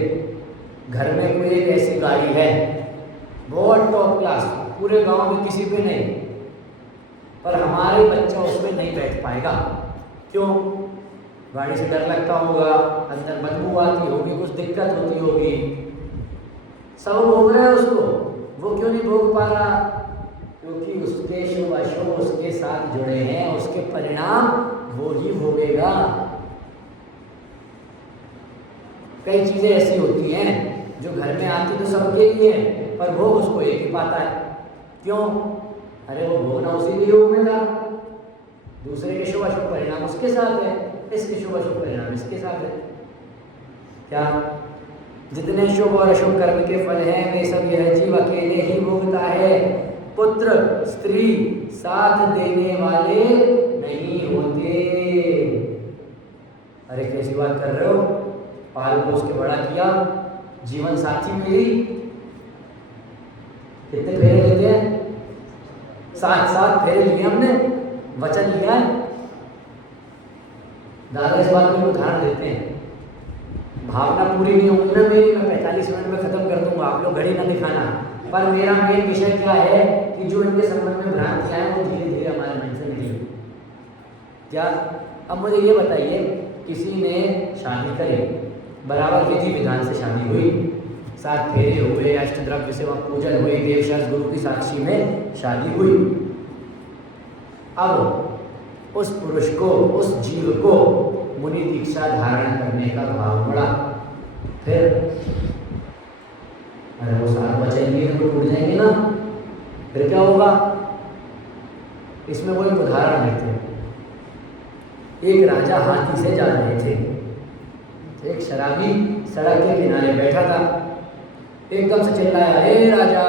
घर में कोई एक ऐसी गाड़ी है, बहुत टॉप क्लास, पूरे गांव में किसी पे नहीं, पर हमारे बच्चा उसमें नहीं बैठ पाएगा। क्यों? गाड़ी से डर लगता होगा, अंदर बदबू आती होगी, कुछ दिक्कत होती होगी, सब भोग रहे हैं उसको। वो क्यों नहीं भोग पा रहा? क्योंकि उसके शुभ अशुभ उसके साथ जुड़े हैं, उसके परिणाम वो ही भोगेगा। कई चीजें ऐसी होती हैं जो घर में आती तो सबके लिए है, पर भोग उसको एक ही पाता है। क्यों? अरे वो भोगना उसी के योग में था। दूसरे के शुभ अशुभ परिणाम उसके साथ है, इसके शुभ अशुभ परिणाम इसके साथ है। क्या? जितने शुभ और अशुभ कर्म के फल हैं वे सब यह जीव अकेले ही भोगता है। पुत्र स्त्री साथ देने वाले नहीं होते। अरे कैसी बात कर रहे हो? पाल पोस के बड़ा किया, जीवन साथी मिली, कितने फेरे लेते हैं, साथ फेरे लिए हमने, वचन लिया है। दादा इस बात में उदाहरण देते हैं, भावना पूरी नहीं होगी ना मेरी, मैं 45 मिनट में खत्म कर दूंगा, आप लोग घड़ी ना दिखाना। पर मेरा मेन विषय क्या है कि जो इनके संबंध में भ्रांतियां हैं वो धीरे धीरे हमारे मन से निकली क्या। अब मुझे ये बताइए, किसी ने शादी करी, बराबर विधि विधान से शादी हुई, 7 फेरे हुए, अष्टद्रव्य से पूजन हुई, देवशर्त गुरु की साक्षी में शादी हुई। अब उस पुरुष को, उस जीव को मुनि दीक्षा धारण करने का भाव बढ़ा, फिर अरे वो 7 बचेंगे तो टूट जाएंगे ना, फिर क्या होगा। इसमें वो एक उदाहरण देते हैं। एक राजा हाथी से जा रहे थे, एक शराबी सड़क के किनारे बैठा था, एकदम से चिल्लाया, हे राजा,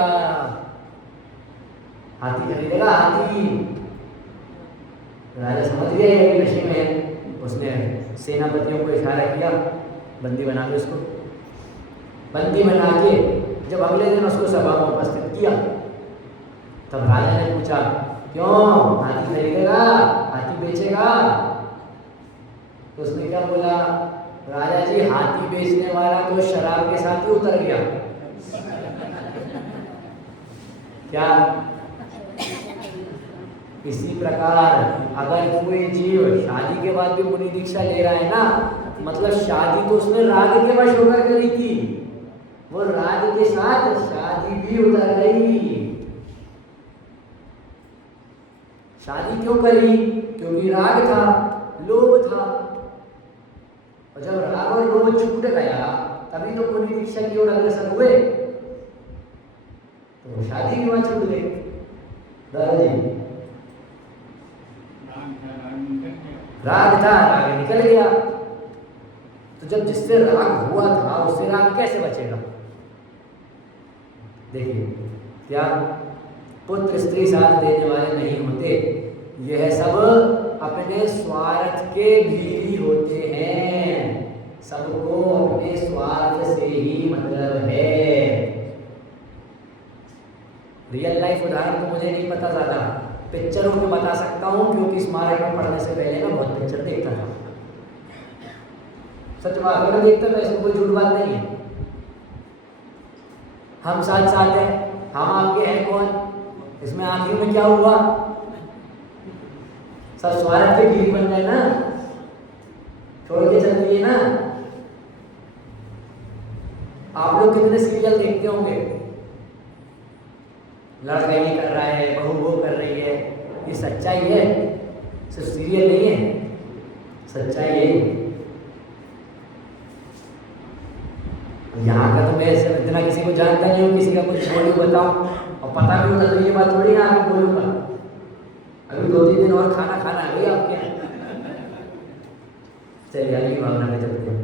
हाथी खरीदेगा हाथी। राजा समझ गया ये नशे में है, उसने सेनापतियों को इशारा किया, बंदी बना दो इसको। बंदी बना के जब अगले दिन उसको सभा में उपस्थित किया, तब राजा ने पूछा, क्यों हाथी खरीदेगा, हाथी बेचेगा? तो उसने क्या बोला, राजा जी हाथी बेचने वाला तो शराब के साथ ही उतर गया। क्या? इसी प्रकार अगर कोई जीव शादी के बाद भी मुनि दीक्षा ले रहा है ना, मतलब शादी तो उसने राग के वश होकर करी थी, वो राग के साथ शादी भी उतर गई। शादी क्यों करी? क्योंकि राग था, लोभ था, और जब राग और लोभ छूट गया तभी तो मुनि दीक्षा की ओर अग्रसर हुए, तो शादी भी वहां छूट गई। दादाजी राग था, राग निकल गया, तो जब जिससे राग हुआ था उससे राग कैसे बचेगा? देखिए, क्या पुत्र स्त्री साथ देने वाले नहीं होते, यह सब अपने स्वार्थ के भी होते हैं, सबको अपने स्वार्थ से ही मतलब है। रियल लाइफ उदाहरण तो मुझे नहीं पता ज़्यादा, पिक्चरों में बता सकता हूँ, क्योंकि स्मारक में पढ़ने से पहले ना बहुत पिक्चर देखता था। सच बात है, देखता था, इसमें कोई झूठ बात नहीं है। हम साथ साथ हैं, हम आपके हैं कौन, इसमें आखिर में क्या हुआ, सब स्वार्थ के गीत बन गए ना, छोड़ के चल दिए ना। आप लोग कितने सीरियल देखते होंगे, लड़का ये कर रहा है, बहू वो कर रही है, ये सच्चाई है, सिर्फ सीरियल नहीं है, सच्चाई यही है। यहाँ का तो मैं इतना किसी को जानता नहीं हूँ, किसी का कुछ बोलूँ बताऊँ, और पता भी होता तो ये बात थोड़ी ना आपको बोलूँगा। अभी 2-3 दिन और खाना है आपके। चलिए अगली भावना में चलते हैं।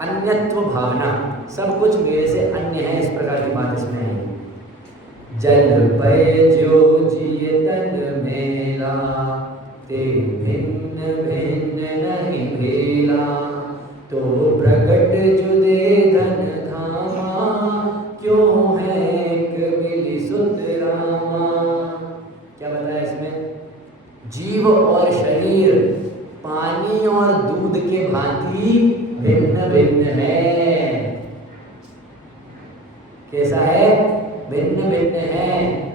अन्यत्व भावना, सब कुछ मेरे से अन्य है, इस प्रकार की बात इसमें है। जल पे जो जिए तन मेला, ते भिन्न भिन्न नहीं भेला, तो प्रगट जो दे धन धामा, क्यों है एक मिली सुत रामा। क्या बताया इसमें? जीव और शरीर पानी और दूध के भांति भिन्न भिन्न है। कैसा है? भिन्न भिन्न है,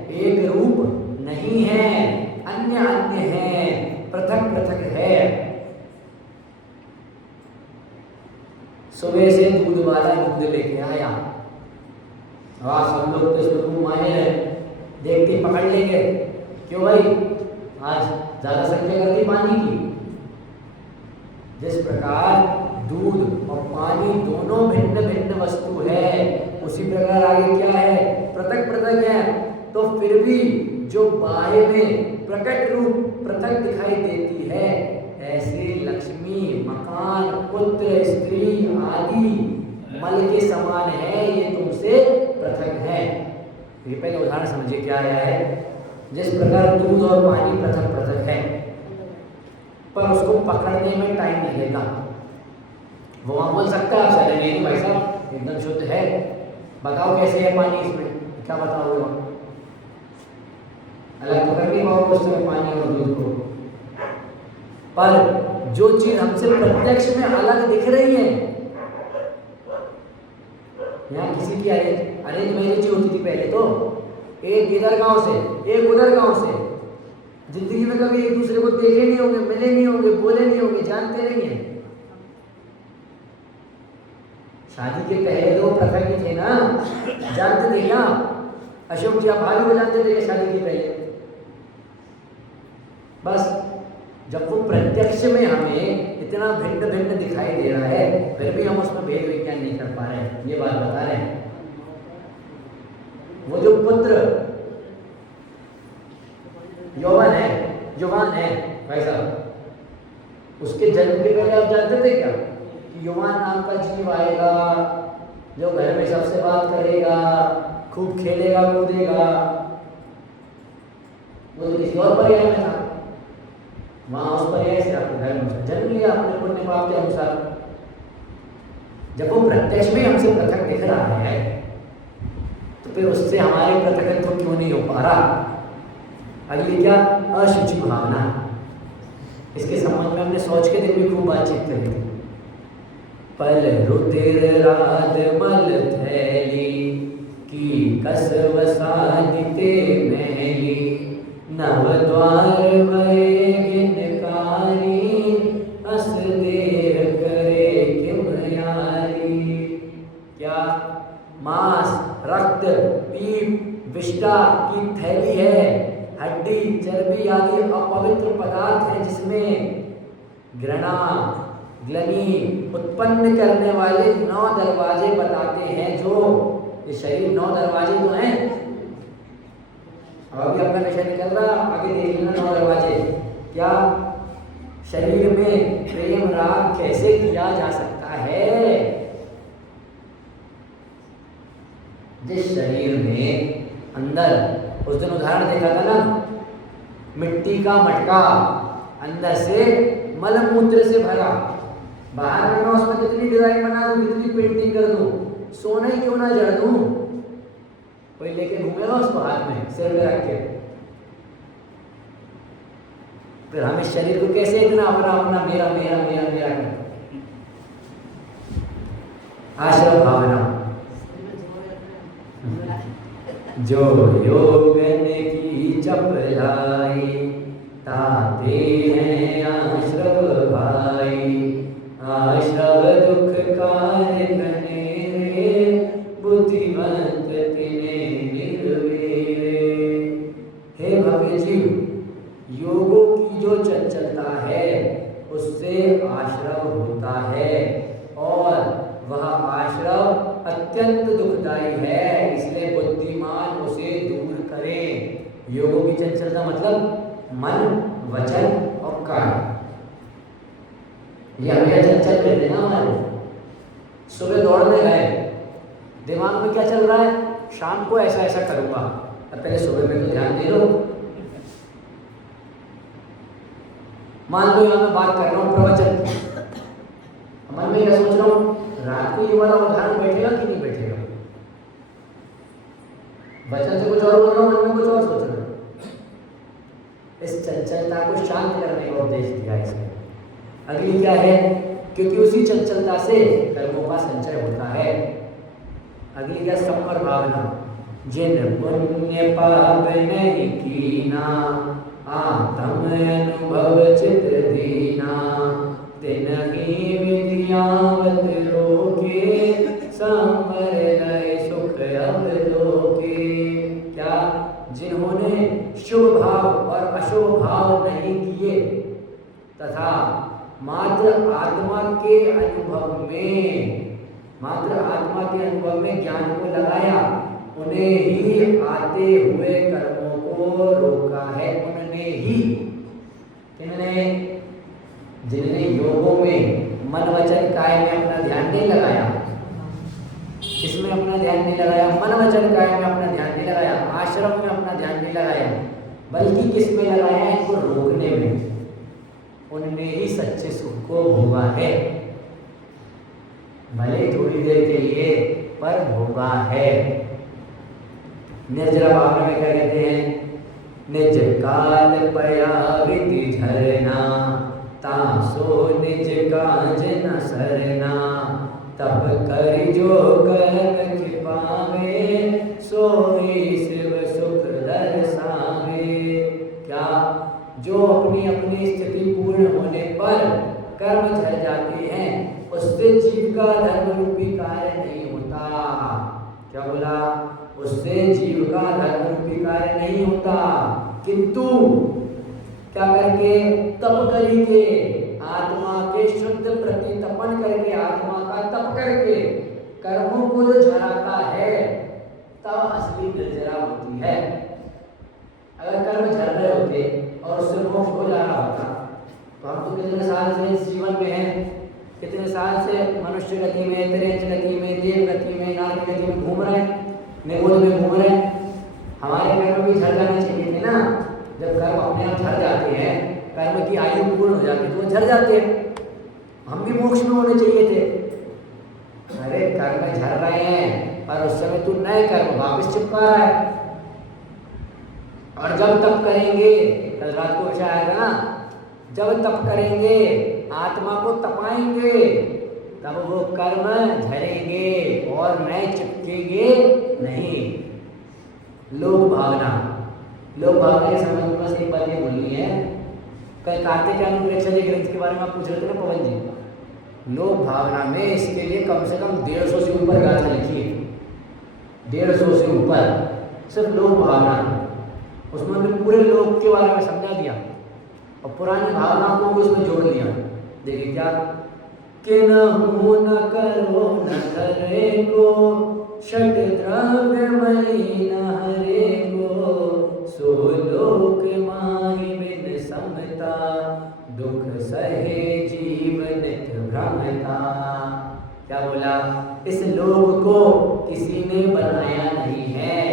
एक रूप नहीं है, अन्य अन्य है, पृथक पृथक है। सुबह से दूध वाला दूध लेके आया, और सब लोग तो इसमें खूब माहिर है, देखते पकड़ लेंगे, क्यों भाई आज ज्यादा संख्या करती पानी की। जिस प्रकार दूध और पानी दोनों भिन्न भिन्न वस्तु है, उसी प्रकार आगे क्या है? पृथक पृथक है, तो फिर भी जो बाह्य में प्रकट रूप पृथक दिखाई देती है, ऐसे लक्ष्मी, मकान, पुत्र, स्त्री आदि मल के समान है, ये तुमसे पृथक है। ये पहले उदाहरण समझिए क्या आया है। जिस प्रकार दूध और पानी पृथक पृथक है, पर उसको पकड़ने में टाइम लगेगा। वो वहाँ बोल सकता है आपसे, नहीं भाई साहब एकदम शुद्ध है, बताओ कैसे है पानी, इसमें क्या बताओगे? अलग तो कर नहीं पाओगे उस समय पानी और दूध को। पर जो चीज हमसे प्रत्यक्ष में अलग दिख रही है, यहाँ किसी की अरेंज मैरिज होती थी पहले, तो एक इधर गांव से एक उधर गांव से, जिंदगी में कभी एक दूसरे को देखे नहीं होंगे, मिले नहीं होंगे, बोले नहीं होंगे, जानते नहीं है। शादी के पहले दो प्रखर की थे ना, जानते थे क्या? अशोक जी आप भाभी को जानते थे शादी के पहले? बस जब वो प्रत्यक्ष में हमें इतना भिन्न भिन्न दिखाई दे रहा है, फिर भी हम उसमें भेद विज्ञान नहीं कर पा रहे हैं, ये बात बता रहे हैं। वो जो पुत्र युवान है भाई साहब, उसके जन्म के पहले आप जानते थे क्या कि युवान नाम का जीव आएगा जो घर में सबसे बात करेगा, खूब खेलेगा कूदेगा? वो तो किसी और पर्याय में था, वहां उस पर्याय से आपके घर में जन्म लिया अपने पुण्य पाप के अनुसार। जब वो प्रत्यक्ष में हमसे पृथक दिख रहा है तो फिर उससे हमारे पृथकत्व क्यों नहीं हो पा रहा? अगली क्या? अशुचि भावना। इसके संबंध में हमने सोच के दिन भी खूब बातचीत करी थी। पल रुधिर रात मल थैली की कस वसादिते महली, नव द्वार भये गिनकारी, अस देह करे किम यारी। क्या मांस, रक्त, पीप, विष्ठा की थैली है, हड्डी, चर्बी आदि अपवित्र पदार्थ है जिसमें घृणा, ग्लनी उत्पन्न करने वाले 9 दरवाजे बताते हैं। जो ये शरीर 9 दरवाजे तो हैं, अभी अपना विषय निकल रहा, आगे देख लेना 9 दरवाजे। क्या शरीर में प्रेम राग कैसे किया जा सकता है? जिस शरीर में अंदर, उस दिन उदाहरण देखा था ना, मिट्टी का मटका, अंदर से मलमूत्र से भरा, बाहर में मैं उसमें कितनी डिजाइन बना दूं, कितनी पेंटिंग कर दूं, सोना ही क्यों ना जड़ दूं, कोई लेके घूमेगा उसको हाथ में सिर में रख के। फिर हम इस शरीर को कैसे इतना अपना अपना मेरा मेरा मेरा मेरा कर, आश्रम भावना। जो योगन की चपलाई, ताते हैं आश्रव भाई, आश्रव दुख कारणे रे, बुद्धिमंत तिने निर्वीरे। हे भव्य जीव, योगों की जो चंचलता है उससे आश्रव होता है, और वह आश्रव अत्यंत दुखदायी है, इसलिए बुद्धिमान उसे दूर करे। योगों की चंचलता मतलब मन, वचन और काया, ये हमें चंचल रहते ना हमारे। सुबह दौड़ने गए, दिमाग में क्या चल रहा है? शाम को ऐसा ऐसा करूंगा। अब पहले सुबह में तो ध्यान दे लो। मान लो यहाँ मैं बात कर रहा हूँ प्रवचन की, मन में क्या सोच रहा हूँ? रात को ये वाला उदाहरण बैठेगा कि नहीं बैठेगा? वचन से कुछ और बोल रहा हूँ, मन में कुछ और सोच रहा हूँ। इस चंचलता को शांत करने का उपदेश दिया इसमें। अगली क्या है? क्योंकि उसी चंचलता से कर्मों का संचय होता है। अगली क्या? संवर भावना। जिन पुण्य पाप नहीं कीना, आत्म अनुभव चित दीना, तिनहि विद्यावत रोके, संवर लय सुख अब लोके। क्या? जिन्होंने शुभ भाव और अशुभ भाव नहीं किए तथा मात्र आत्मा के अनुभव में ज्ञान को लगाया, उन्हें ही आते हुए कर्मों को रोका है। उन्होंने ही, जिन्होंने योगों में मन वचन काय में अपना ध्यान नहीं लगाया, किसमें अपना ध्यान नहीं लगाया? मन वचन काय में अपना ध्यान नहीं लगाया, आश्रम में अपना ध्यान नहीं लगाया, बल्कि किसमें लगाया? इनको रोकने में। उन्होंने ही सच्चे सुख को भोगा है, भले थोड़ी देर के लिए, पर भोगा है। निर्जरा भावना में क्या कहते हैं? निज काल पया विधि झरना, तासो निज काज न सरना, तब कर जो कर्म छिपावे, सोई शिव सुख दर्शावे। क्या जो अपनी अपनी स्थिति पूर्ण होने पर कर्म झड़ जाते हैं, उससे जीव का धर्म रूपी कार्य नहीं होता। क्या बोला? उससे जीव का धर्म रूपी कार्य नहीं होता, किंतु क्या करके? तप करके, आत्मा के शुद्ध प्रतितपन करके, आत्मा का तप करके कर्मों को जो झराता है, तब असली निर्जरा होती है। अगर कर्म झड़ रहे होते और उससे मोक्ष हो जा रहा होता, तो हम तो कितने साल से इस जीवन में हैं, कितने साल से मनुष्य गति में, त्रियंच गति में, देव गति में, नारी गति में घूम रहे हैं, निगोद में घूम रहे हैं। हमारे कर्म भी झड़ जाने चाहिए थे ना। जब कर्म अपने आप झड़ जाते हैं, कर्म की आयु पूर्ण हो जाती है, तो वो झड़ जाते हैं। हम भी मोक्ष में होने चाहिए थे। अरे कर्म झड़ रहे हैं, पर उस समय तू नए कर्म वापस चिपका रहा है। और जब तप करेंगे, कल रात को विषय आएगा ना, जब तप करेंगे, आत्मा को तपाएंगे, तब वो कर्म झरेंगे और नए चिपकेंगे नहीं। लोक भावना, लोक भावना के संबंध में बस एक बात ये बोलनी है। कल कार्तिक अनुप्रेक्षा जी ग्रंथ के बारे में आप पूछ रहे थे ना पवन जी। लोक भावना में इसके लिए कम से कम 150 से ऊपर गाथा लिखी है, 150 से ऊपर सिर्फ लोक भावना। उसमें भी पूरे लोक के बारे में समझा दिया और पुरानी भावनाओं को भी उसमें जोड़ दिया। देखिए क्या, कि न करो न करे को, षट द्रव्य मई न हरे को, सो लोक माहि बिन समता, दुख सहे जीव नित भ्रमता। क्या बोला? इस लोक को किसी ने बनाया नहीं है,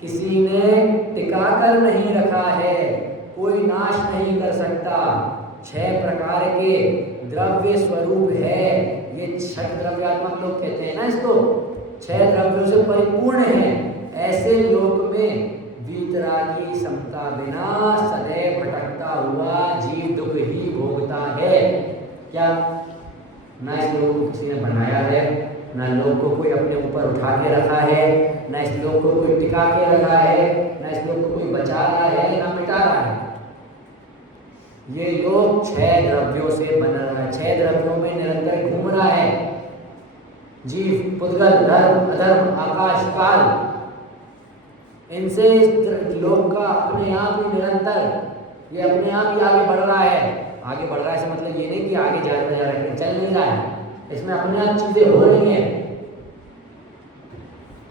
किसी ने टिका कर नहीं रखा है, कोई नाश नहीं कर सकता। 6 प्रकार के द्रव्य स्वरूप है ये। 6 द्रव्यात्मक लोग कहते हैं ना इसको, 6 द्रव्यों से परिपूर्ण है। ऐसे लोक में वीतरागी समता बिना सदैव भटकता हुआ जीव दुख ही भोगता है। क्या? ना इस लोक को किसी ने बनाया है, ना लोक को कोई अपने ऊपर उठा के रखा है, ना इस लोक को कोई टिका के रखा है, ना इस लोक को कोई बचा रहा है, ना मिटा रहा है। ये लोक 6 द्रव्यों से बना रहा है, 6 द्रव्यों में निरंतर घूम रहा है। जीव, पुद्गल, धर्म, अधर्म, आकाश, काल, इनसे इस लोक का अपने आप ही निरंतर ये अपने आप ही आगे बढ़ रहा है। आगे बढ़ रहा है से मतलब ये नहीं कि आगे जाता जा रहा है, चल नहीं रहा है, इसमें अपने आप चीजें हो रही हैं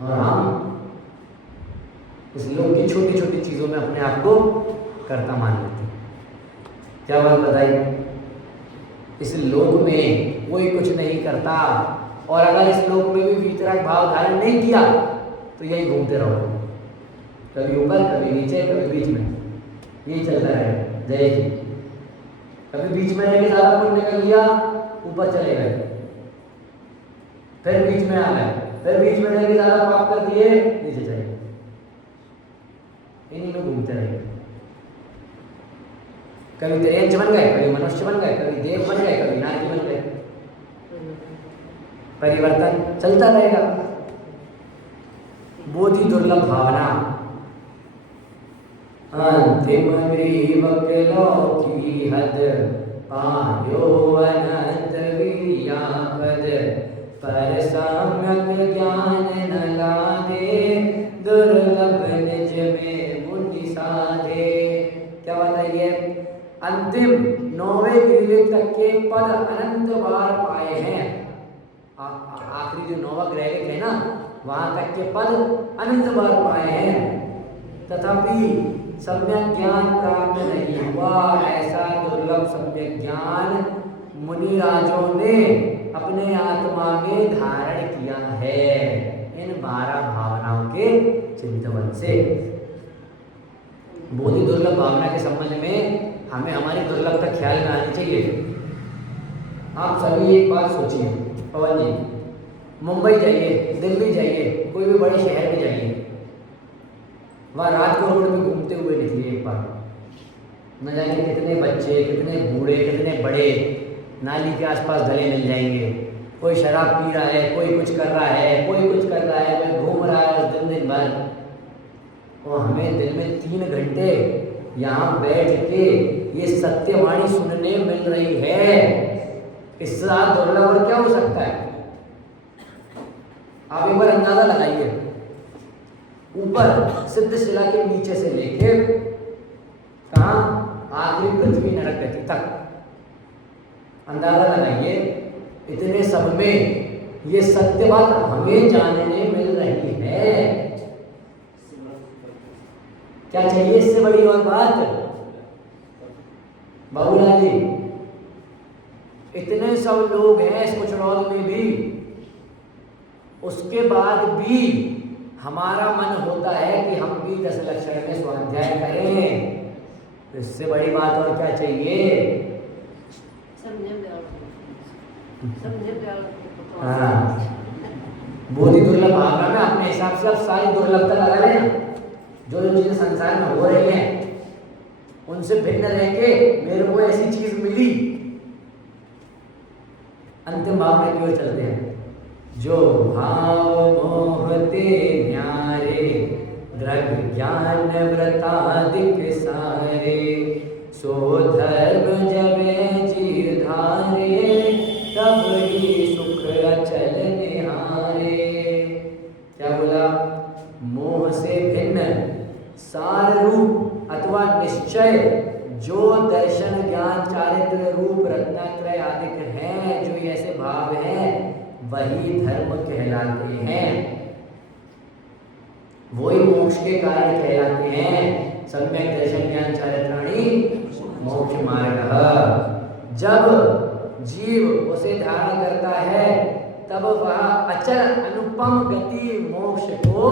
और हम इस लोक की छोटी छोटी चीजों में अपने आप को कर्ता मान लेते हैं। क्या बात बताइए? इस लोक में कोई कुछ नहीं करता, और अगर इस लोक में भी वीतराग भाव धारण नहीं किया तो यही घूमते रहो, कभी ऊपर कभी नीचे कभी बीच में, यही चलता रहेगा। जय जी। कभी बीच में रहकर ज़्यादा पुण्य कर लिया, ऊपर चले गए, फिर बीच में आ गए, फिर बीच में रहकर ज़्यादा पाप कर दिए, नीचे चले गए। इन्हीं में घूमते रहेंगे। कभी त्रियंच बन गए, कभी मनुष्य बन गए, कभी देव बन गए, कभी नारी बन गए। परिवर्तन चलता रहेगा। बोधि दुर्लभ भावना, अंतिम की हद, पायो अनंत वीर्यापद, पर सम्यक ज्ञान न लादे, दुर्लभ निज में बुद्धि साधे। क्या बताइए? अंतिम 9वें ग्रीविक तक के पद अनंत बार पाए हैं। आखिरी जो 9वां ग्रीविक है ना, वहां तक के पद अनंत बार पाए हैं, तथापि सम्यक ज्ञान प्राप्त नहीं हुआ। ऐसा दुर्लभ सम्यक ज्ञान मुनिराजों ने अपने आत्मा में धारण किया है इन 12 भावनाओं के चिंतन से। बोधि दुर्लभ भावना के संबंध में हमें हमारी दुर्लभता ख्याल में आनी चाहिए। आप सभी एक बात सोचिए, पवन जी, मुंबई जाइए, दिल्ली जाइए, कोई भी बड़े शहर में जाइए, वहाँ रात को रोड पे घूमते हुए निकले एक बार, न जाने कितने बच्चे, कितने बूढ़े, कितने बड़े नाली के आसपास गले मिल जाएंगे। कोई शराब पी रहा है, कोई कुछ कर रहा है, कोई कुछ कर रहा है, कोई घूम रहा है उस दिन भर। और हमें दिन में 3 घंटे यहाँ बैठ के ये सत्यवाणी सुनने मिल रही है, इससे दुर्लभ और क्या हो सकता है? आप एक बार अंदाजा लगाइए, ऊपर सिद्ध शिला के नीचे से लेके कहाँ आखिरी पृथ्वी नरक गति तक अंदाजा लगाइए, इतने सब में ये सत्य बात हमें जानने मिल रही है। क्या चाहिए इससे बड़ी और बात? बाबूलाल जी, इतने सब लोग हैं इस कुचरौल में भी, उसके बाद भी हमारा मन होता है कि हम भी 10 लक्षण में स्वाध्याय करें। इससे बड़ी बात और क्या चाहिए? हाँ, बहुत ही दुर्लभ भावना में अपने हिसाब से आप सारी दुर्लभता लगा लेना। जो जो चीजें संसार में हो रही हैं उनसे भिन्न रह के मेरे को ऐसी चीज मिली। अंतिम भाव में क्यों चलते हैं? जो भाव मोहते न्यारे द्रव्य ज्ञान व्रतादिक सारे, सो धर्म जबे जीव धारे, तब ही सुख अचल निहारे। क्या बोला? मोह से भिन्न सार रूप अथवा निश्चय जो दर्शन ज्ञान चारित्र रूप रत्नात्रय आदि हैं, जो ऐसे भाव हैं, वही धर्म कहलाते हैं, वही मोक्ष के कारण कहलाते हैं। सम्यक दर्शन ज्ञान चारित्राणि मोक्ष मार्ग। जब जीव उसे धारण करता है तब वह अचल अनुपम गति मोक्ष को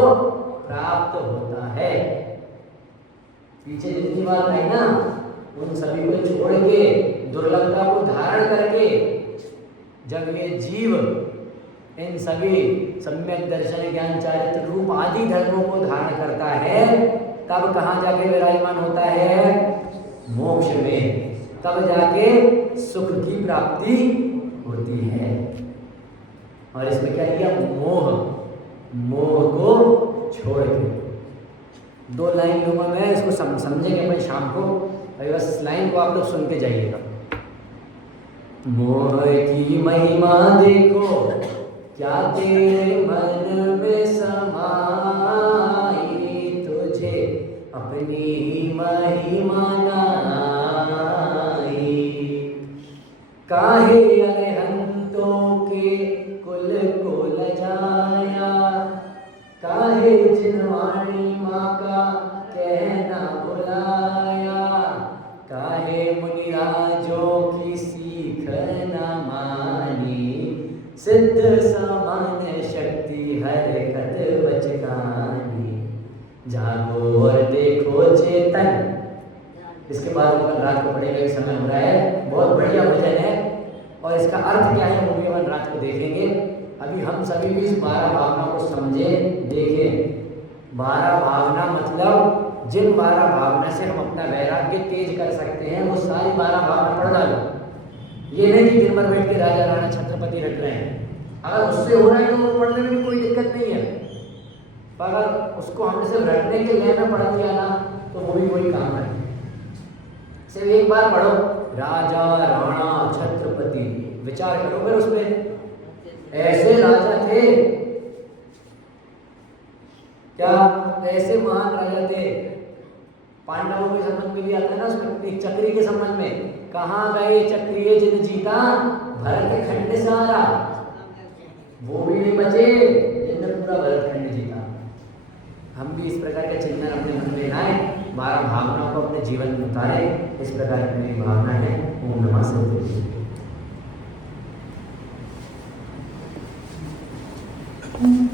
प्राप्त होता है। पीछे जितनी बात आई ना, उन सभी को छोड़ के दुर्लभता को धारण करके जब ये जीव इन सभी सम्यक दर्शन ज्ञान चारित्र रूप आदि धर्मों को धारण करता है, तब कहाँ जाके विराजमान होता है? मोक्ष में। तब जाके सुख की प्राप्ति होती है। और इसमें क्या किया? मोह को छोड़ के 2 लाइन लूंगा मैं, इसको समझेंगे अपन शाम को। अभी बस इस लाइन को आप लोग सुन के जाइएगा। मोह की महिमा देखो क्या तेरे मन में समाई, तुझे अपनी महिमा नाई। काहे अरहंतों के कुल को लजाया, काहे जिनवाणी माँ का कहना बुलाया, काहे मुनिराजों की सीख न मानी, सिद्ध सामान्य शक्ति हरकत बचकानी। जागो और देखो चेतन। इसके बाद अपन रात को पढ़ेगा, एक समय हो रहा है, बहुत बढ़िया भजन है और इसका अर्थ क्या है वो भी अपन रात को देखेंगे। अभी हम सभी भी इस 12 भावना को समझें, देखें। 12 भावना मतलब जिन 12 भावना से हम अपना वैराग्य तेज कर सकते हैं, वो सारी 12 भावना पढ़ डालो। ये नहीं कि दिन भर बैठ के राजा राणा छत्रपति रख रहे हैं। अगर उससे हो रहा है तो वो पढ़ने में भी कोई दिक्कत नहीं है, पर अगर उसको हमने सिर्फ रटने के लिए में पढ़ दिया ना, तो वो भी कोई काम है। सिर्फ एक बार पढ़ो, राजा राणा छत्रपति, विचार करो फिर उसमें। ऐसे राजा थे क्या? ऐसे महान राजा थे। पांडवों के संबंध में भी आता है ना उसमें, चक्री के संबंध में, कहाँ गए चक्रीय जिन जीता, भरत खंड सारा। वो भी नहीं बचे जिनने पूरा भरत खंड जीता। हम भी इस प्रकार के चिंतन अपने मन में लाए, 12 भावनाओं को अपने जीवन में उतारें। इस प्रकार की मेरी भावना है। ओम नमः शिवाय।